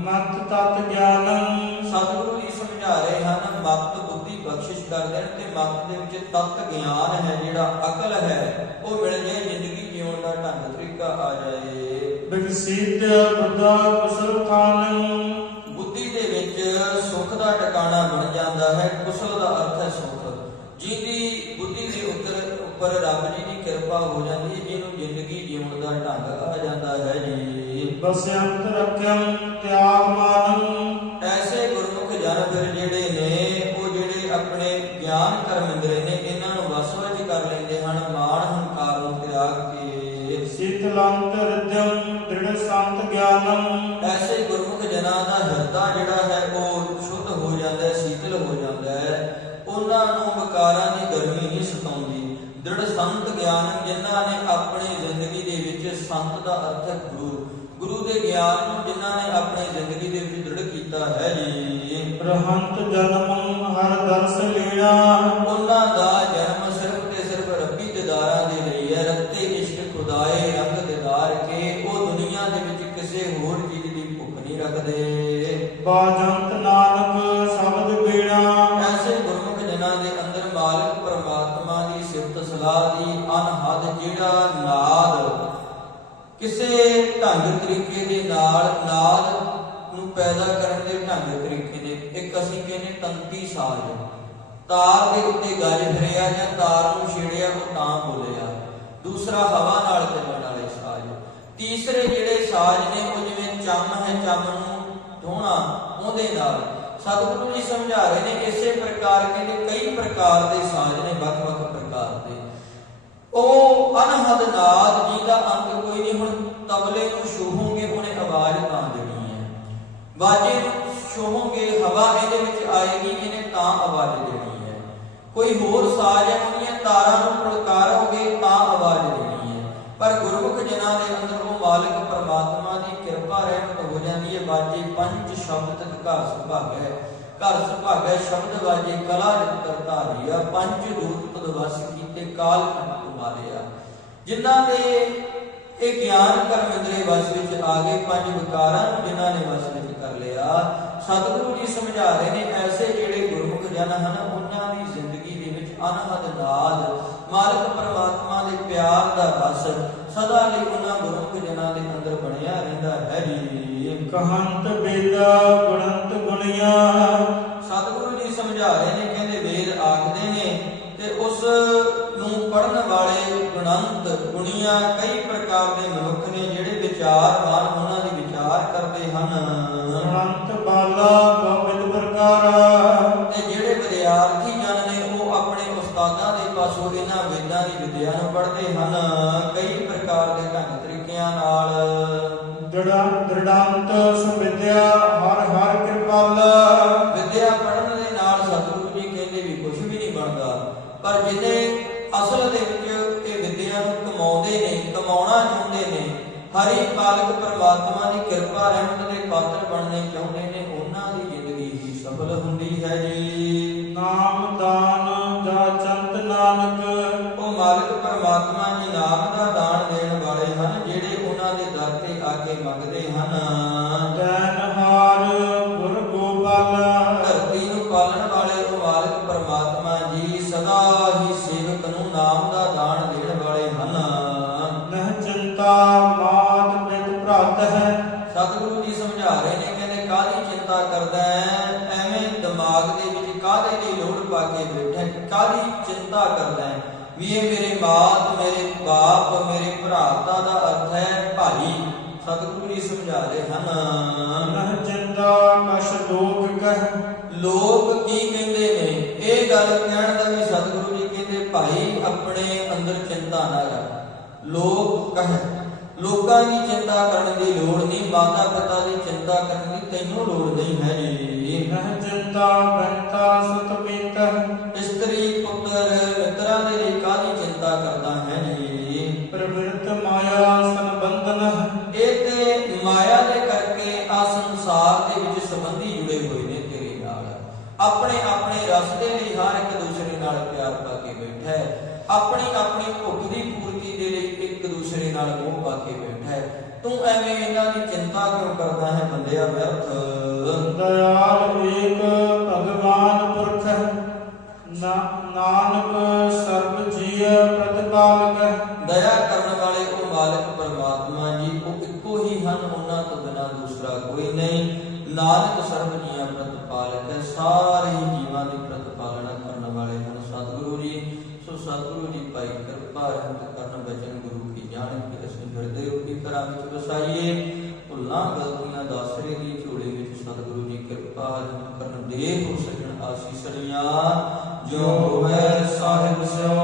ਮਤ ਤਤ ਗਿਆਨੰ, ਸਤਿਗੁਰੂ ਜੀ ਸਮਝਾ ਰਹੇ ਹਨ, ਮਤ ਬੁੱਧੀ ਬਖਸ਼ਿਸ਼ ਕਰ ਦੇਣ ਤੇ ਮਤ ਦੇ ਵਿੱਚ ਤਤ ਗਿਆਨ ਹੈ, ਜਿਹੜਾ ਅਕਲ ਹੈ ਉਹ ਮਿਲ ਜਾਏ, ਜ਼ਿੰਦਗੀ ਜਿਉਣ ਦਾ ਢੰਗ ਤਰੀਕਾ ਆ ਜਾਏ। ਵਿਕਸਿਤ ਬੁੱਧਾ ਕੁਸਲ ਥਾਨੰ, ਬੁੱਧੀ ਦੇ ਵਿੱਚ ਸੁੱਖ ਦਾ ਟਿਕਾਣਾ ਬਣ ਜਾਂਦਾ ਹੈ। ਕੁਸਲ ਦਾ ਅਰਥ ਹੈ ਸੁੱਖ। ਜਿਹਦੀ ਬੁੱਧੀ ਦੇ ਉੱਪਰ ਰੱਬ ਜੀ ਦੀ ਕਿਰਪਾ ਹੋ ਜਾਂਦੀ ਹੈ, ਜਿਹਨੂੰ ਜ਼ਿੰਦਗੀ ਜਿਉਣ ਦਾ ਢੰਗ ਆ ਜਾਂਦਾ ਹੈ ਜੀ। ਬਸੰਤ ਰੱਖਿਅੰ ਤਿਆਗ ਮਾਨੰ, ਐਸੇ ਗੁਰਮੁਖ ਜਨ ਫਿਰ ਜਿਹੜੇ ਨੇ ਉਹ ਜਿਹੜੇ ਆਪਣੇ ਗਿਆਨ ਕਰਮ ਇੰਦਰੀ ਨੇ ਇਹਨਾਂ ਨੂੰ ਵਸ ਵਿੱਚ ਕਰ ਲੈਂਦੇ ਹਨ, ਮਾਣ ਹੰਕਾਰ ਨੂੰ ਤਿਆਗ ਕੇ। ਸੀਤਲੰਤ ਹਿਰਦਿਅੰ ਦ੍ਰਿੜ ਸੰਤ ਗਿਆਨੰ, ਐਸੇ ਗੁਰਮੁਖ ਜਨਾਂ ਦਾ ਹਿਰਦਾ ਜਿਹੜਾ ਹੈ ਉਹ ਸ਼ੁੱਧ ਹੋ ਜਾਂਦਾ ਹੈ, ਸੀਤਲ ਹੋ ਜਾਂਦਾ ਹੈ। ਉਹਨਾਂ ਨੂੰ ਵਿਕਾਰਾਂ ਦੀ ਗਰਮੀ ਨਹੀਂ ਸਤਾਉਂਦੀ। ਦ੍ਰਿੜ ਸੰਤ ਗਿਆਨ, ਜਿਨ੍ਹਾਂ ਨੇ ਆਪਣੀ ਜ਼ਿੰਦਗੀ ਦੇ ਵਿੱਚ, ਸੰਤ ਦਾ ਅਰਥ ਹੈ ਗੁਰੂ, ਗੁਰੂ ਦੇ ਗਿਆਨ ਨੂੰ ਜਿਨ੍ਹਾਂ ਨੇ ਆਪਣੀ ਜ਼ਿੰਦਗੀ ਦੇ ਵਿੱਚ ਦ੍ਰਿੜ ਕੀਤਾ ਹੈ ਜੀ। ਰਹੰਤ ਜਨਮੰ ਹਰ ਦਰਸ ਲੀਣਾ, ਉਹਨਾਂ ਦਾ ਜਨਮ ਸਿਰਫ ਤੇ ਸਿਰਫ ਰੱਬੀ ਦਿਦਾਰਾਂ ਦੇ ਲਈ ਹੈ। ਰੱਤੇ ਇਸ਼ਕ ਖੁਦਾਏ ਰੰਗ ਦਿਦਾਰ ਕੇ, ਉਹ ਦੁਨੀਆ ਦੇ ਵਿੱਚ ਕਿਸੇ ਹੋਰ ਚੀਜ਼ ਦੀ ਭੁੱਖ ਨਹੀਂ ਰੱਖਦੇ। ਬਾਜੰਤ ਨਾਨਕ ਸ਼ਬਦ ਬੀਣਾ, ਐਸੇ ਗੁਰਮੁਖ ਜਨਾਂ ਦੇ ਅੰਦਰ ਮਾਲਕ ਪਰਮਾਤਮਾ ਦੀ ਸਿਫਤ ਸਲਾਹ ਦੀ ਅਨਹਦ ਜਿਹੜਾ ਨਾਦ, ਕਿਸੇ ਢੰਗ ਤਰੀਕੇ ਦੇ ਨਾਲ ਨਾਦ ਨੂੰ ਪੈਦਾ ਕਰਨ ਦੇ ਢੰਗ ਤਰੀਕੇ ਨੇ। ਇੱਕ ਅਸੀਂ ਕਹਿੰਦੇ ਤੰਤੀ ਸਾਜ਼, ਤਾਰ ਦੇ ਉੱਤੇ ਗੱਜ ਫਿਰਿਆ ਜਾਂ ਤਾਰ ਨੂੰ ਛੇੜਿਆ ਉਹ ਤਾਂ ਬੋਲਿਆ। ਦੂਸਰਾ ਹਵਾ ਨਾਲ ਚੱਲਣ ਵਾਲੇ ਸਾਜ਼। ਤੀਸਰੇ ਜਿਹੜੇ ਸਾਜ਼ ਨੇ ਉਹ ਜਿਵੇਂ ਚੰਮ ਹੈ, ਚੰਮ ਨੂੰ ਧੋਣਾ ਉਹਦੇ ਨਾਲ। ਸਤਿਗੁਰੂ ਜੀ ਸਮਝਾ ਰਹੇ ਨੇ, ਇਸੇ ਪ੍ਰਕਾਰ ਕਹਿੰਦੇ ਕਈ ਪ੍ਰਕਾਰ ਦੇ ਸਾਜ਼ ਨੇ, ਵੱਖ-ਵੱਖ ਪ੍ਰਕਾਰ ਦੇ। ਉਹ ਅਨਹਦ ਨਾਦ ਜਿਹਦਾ ਅੰਤ ਕੋਈ ਨਹੀਂ। ਹੁਣ ਤਬਲੇ ਨੂੰ ਛੂਹੋਗੇ ਉਹਨੇ ਆਵਾਜ਼ ਤਾਂ ਦੇਣੀ ਹੈ, ਬਾਜੇ ਨੂੰ ਛੂਹੋਗੇ ਹਵਾ ਇਹਦੇ ਵਿੱਚ ਆਏਗੀ, ਇਹਨੇ ਤਾਂ ਆਵਾਜ਼ ਦੇਣੀ ਹੈ। ਕੋਈ ਹੋਰ ਸਾਜ਼ ਹੈ, ਉਹਦੀਆਂ ਤਾਰਾਂ ਨੂੰ ਪਲਕਾਰੋਗੇ ਤਾਂ ਆਵਾਜ਼ ਦੇਣੀ ਹੈ। ਪਰ ਗੁਰਮੁਖ ਜਨਾਂ ਦੇ ਅੰਦਰ ਉਹ ਮਾਲਕ ਪਰਮਾਤਮਾ ਦੀ ਕਿਰਪਾ ਰਹਿਮਤ ਹੋ ਜਾਂਦੀ ਹੈ। ਬਾਜੇ ਪੰਜ ਸ਼ਬਦ ਘਰ ਸੁਭਾਗੈ, ਘਰ ਸੁਭਾਗੈ ਸ਼ਬਦ ਬਾਜੇ ਕਲਾ ਜਿਤ ਕਰਤਾਰੀਆ, ਪੰਜ ਦੂਤ ਤਦ ਵਸ ਕੀਤੇ ਕਾਲ ਕੰਠ ਮਾਰਿਆ। ਜਿਨ੍ਹਾਂ ਦੇ ਇਹ ਗਿਆਨ ਕਰਮ ਇੰਦਰੀ ਵਸ ਵਿੱਚ ਆ ਗਏ, ਪੰਜ ਵਿਕਾਰਾਂ ਨੂੰ ਜਿਨ੍ਹਾਂ ਨੇ ਵਸ ਵਿੱਚ ਕਰ ਲਿਆ, ਸਤਿਗੁਰੂ ਜੀ ਸਮਝਾ ਰਹੇ ਨੇ ਐਸੇ ਜਿਹੜੇ ਗੁਰਮੁਖ ਜਨ ਹਨ ਉਹਨਾਂ ਦੀ ਜ਼ਿੰਦਗੀ ਦੇ ਵਿੱਚ ਅਨਹਦ ਨਾਦ ਮਾਲਕ ਪਰਮਾਤਮਾ ਦੇ ਪਿਆਰ ਦਾ ਰਸ ਸਦਾ ਲਈ ਉਹਨਾਂ ਗੁਰਮੁਖ ਜਨਾਂ ਦੇ ਅੰਦਰ ਬਣਿਆ ਰਹਿੰਦਾ ਹੈ ਜੀ। ਕਹੰਤ ਬੇਦਾ ਗੁਣੰਤ ਗੁਣੀਆਂ। ਸਤਿਗੁਰੂ ਜੀ ਸਮਝਾ ਰਹੇ ਨੇ, ਕਹਿੰਦੇ ਵੇਦ ਆਖਦੇ ਨੇ ਤੇ ਉਸ ਨੂੰ ਪੜਨ ਵਾਲੇ ਗੁਣੰਤ ਗੁਣੀਆਂ ਕਈ ਪ੍ਰਕਾਰ ਦੇ ਮਨੁੱਖ ਨੇ ਜਿਹੜੇ ਵਿਚਾਰਵਾਨ ਉਹਨਾਂ ਦੀ ਵਿਚਾਰ ਕਰਦੇ ਹਨ। ਸੁਣੰਤ ਬਾਲਾ ਬਹੁਵਿਧ ਪ੍ਰਕਾਰ। ਤੇ ਜਿਹੜੇ ਵਿਦਿਆਰਥੀ ਜਨ ਨੇ ਉਹ ਆਪਣੇ ਉਸਤਾਦਾਂ ਦੇ ਪਾਸੋਂ ਇਹਨਾਂ ਵੇਦਾਂ ਦੀ ਵਿਦਿਆ ਨੂੰ ਪੜ੍ਹਦੇ ਹਨ ਕਈ ਪ੍ਰਕਾਰ ਦੇ ਢੰਗ ਤਰੀਕਿਆਂ ਨਾਲ। ਦ੍ਰਿੜੰਤ ਸੁਵਿਦਿਆ ਹਰ ਹਰ ਕਿਰਪਾਲਾ। ਵਿਦਿਆ ਪੜ੍ਹਨ ਦੇ ਨਾਲ ਸਤਿਗੁਰੂ ਜੀ ਕਹਿੰਦੇ ਵੀ ਕੁਝ ਵੀ ਨਹੀਂ ਬਣਦਾ, ਪਰ ਜਿਹਨੇ ਅਸਲ ਦੇ ਵਿੱਚ ਇਹ ਵਿਦਿਆ ਨੂੰ ਕਮਾਉਂਦੇ ਨੇ, ਕਮਾਉਣਾ ਚਾਹੁੰਦੇ ਨੇ, ਹਰੀ ਮਾਲਕ ਪਰਮਾਤਮਾ ਦੀ ਕਿਰਪਾ ਰਹਿਮਤ ਦੇ ਪਾਤਰ ਬਣਨੇ ਚਾਹੁੰਦੇ ਨੇ, ਉਹਨਾਂ ਦੀ ਜ਼ਿੰਦਗੀ ਹੀ ਸਫਲ ਹੁੰਦੀ ਹੈ ਜੀ। ਨਾਮ ਦਾਨ ਜਾਚੰਤ ਨਾਨਕ। ਉਹ ਮਾਲਕ ਪਰਮਾਤਮਾ ਜੀ ਨਾਮ ਦਾ ਦਾਨ ਦੇਣ ਵਾਲੇ ਹਨ ਜਿਹੜੇ ਉਹਨਾਂ ਦੇ ਦਰ ਤੇ ਆ ਕੇ ਮੰਗਦੇ ਹਨ। ਦੈਨਹਾਰ ਗੁਰ ਗੋਪਾਲਾ। ਧਰਤੀ ਨੂੰ ਪਾਲਣ ਵਾਲੇ ਉਹ ਮਾਲਕ ਪਰਮਾਤਮਾ ਜੀ ਸਦਾ ਹੀ ਸੇਵਕ ਨੂੰ ਨਾਮ ਦਾ ਦਾਨ ਦੇਣ ਵਾਲੇ ਹਨ। ਨਹ ਚਿੰਤਾ ਮਾਤ ਪਿਤ ਭ੍ਰਾਤ ਹੈ। ਸਤਿਗੁਰੂ ਜੀ ਸਮਝਾ ਰਹੇ ਨੇ, ਕਹਿੰਦੇ ਕਾਹਦੀ ਚਿੰਤਾ ਕਰਦਾ ਹੈ, ਐਵੇਂ ਦਿਮਾਗ ਦੇ ਵਿੱਚ ਕਾਹਦੇ ਦੀ ਲੋੜ ਪਾ ਕੇ ਬੈਠਾ, ਕਾਹਦੀ ਚਿੰਤਾ ਕਰਦਾ ਹੈ ਵੀ ਇਹ ਮੇਰੇ ਮਾਤ ਮੇਰੇ ਬਾਪ ਮੇਰੇ ਭਰਾਤਾ ਦਾ ਅਰਥ ਹੈ ਭਾਈ। ਸਤਿਗੁਰੂ ਜੀ ਸਮਝਾ ਰਹੇ ਹਨ ਨਹ ਚਿੰਤਾ ਕਛ ਲੋਕ ਕਹਿ। ਲੋਕ ਕੀ ਕਹਿੰਦੇ ਨੇ ਇਹ ਗੱਲ ਕਹਿਣ ਦਾ ਵੀ ਸਤਿਗੁਰੂ ਜੀ ਕਹਿੰਦੇ ਭਾਈ ਆਪਣੇ ਅੰਦਰ ਚਿੰਤਾ ਨਾ ਕਰ। ਲੋਕ ਕਹਿ, ਲੋਕਾਂ ਦੀ ਚਿੰਤਾ ਕਰਨ ਦੀ ਲੋੜ ਨਹੀਂ, ਮਾਤਾ ਪਿਤਾ ਦੀ ਚਿੰਤਾ ਕਰਨ ਦੀ ਤੈਨੂੰ ਲੋੜ ਨਹੀਂ ਹੈ ਜੀ। ਨਹ ਚਿੰਤਾ ਬੰਤਾ ਸੁਤ ਪੀਤਾ। ਇਸਤਰੀ ਪੁੱਤਰ ਮਿੱਤਰਾਂ ਦੇ ਲਈ ਕਾਹਦੀ ਚਿੰਤਾ ਕਰਦਾ ਹੈ ਜੀ। ਪ੍ਰਵਿਰਤ ਮਾਇਆ ਸੰਬੰਧਨ। ਇਹ ਤੇ ਮਾਇਆ ਦੇ ਕਰਕੇ ਆ ਸੰਸਾਰ ਦੇ ਵਿੱਚ ਸੰਬੰਧੀ ਜੁੜੇ ਹੋਏ ਨੇ ਤੇਰੇ ਨਾਲ। ਆਪਣੇ ਆਪਣੇ ਰਸ ਦੇ ਲਈ ਹਰ ਇੱਕ ਦੂਸਰੇ ਨਾਲ ਪਿਆਰ ਪਾ ਕੇ ਬੈਠਾ ਹੈ, ਆਪਣੀ ਆਪਣੀ ਭੁੱਖ ਦੀ ਪੂਰਤੀ ਦੇ ਲਈ ਇੱਕ ਦੂਸਰੇ ਨਾਲ ਮੋਹ ਪਾ ਕੇ ਬੈਠਾ ਹੈ। ਤੂੰ ਐਵੇਂ ਇਹਨਾਂ ਦੀ ਚਿੰਤਾ ਕਿਉਂ ਕਰਦਾ ਹੈ ਬੰਦਿਆ ਵਿਅਰਥ। ਦਇਆਲ ਏਕ ਭਗਵਾਨ ਪੁਰਖ। ਨਾਨਕ ਸਰਬ ਜੀਅ ਪ੍ਰਤਿਪਾਲਕ। ਦਇਆ ਕਰਨ ਵਾਲੇ ਉਹ ਮਾਲਕ ਪਰਮਾਤਮਾ ਜੀ ਉਹ ਇੱਕੋ ਹੀ ਹਨ, ਉਹਨਾਂ ਤੋਂ ਬਿਨਾਂ ਦੂਸਰਾ ਕੋਈ ਨਹੀਂ। ਨਾਨਕ ਸਰਬ ਜੀਆਂ ਪ੍ਰਤਿਪਾਲਕ ਹੈ, ਸਾਰੇ ਹੀ ਜੀਵਾਂ ਦੀ ਪ੍ਰਤਿਪਾਲਨਾ ਕਰਨ ਵਾਲੇ ਹਨ ਸਤਿਗੁਰੂ ਜੀ। ਸੋ ਸਤਿਗੁਰੂ ਜੀ ਭਾਈ ਕਿਰਪਾ ਰਹਿਮਤ ਕਰਨ ਬਚਨ ਗੁਰੂ ਕੀ ਜਾਣ ਕੇ ਅਸੀਂ ਹਿਰਦੇ ਰੂਪੀ ਘਰਾਂ ਵਿੱਚ ਵਸਾਈਏ। ਭੁੱਲਾਂ ਗਲਤੀਆਂ ਦਾਸਰੇ ਦੀ ਝੋਲੀ ਵਿੱਚ ਸਤਿਗੁਰੂ ਜੀ ਕਿਰਪਾ ਰਹਿਮਤ ਕਰਨ ਦੇ ਹੋ ਸਕਣ ਆਸੀਸੜੀਆਂ ਜੋ ਹੋਵੇ ਸਾਹਿਬ ਸਿਓ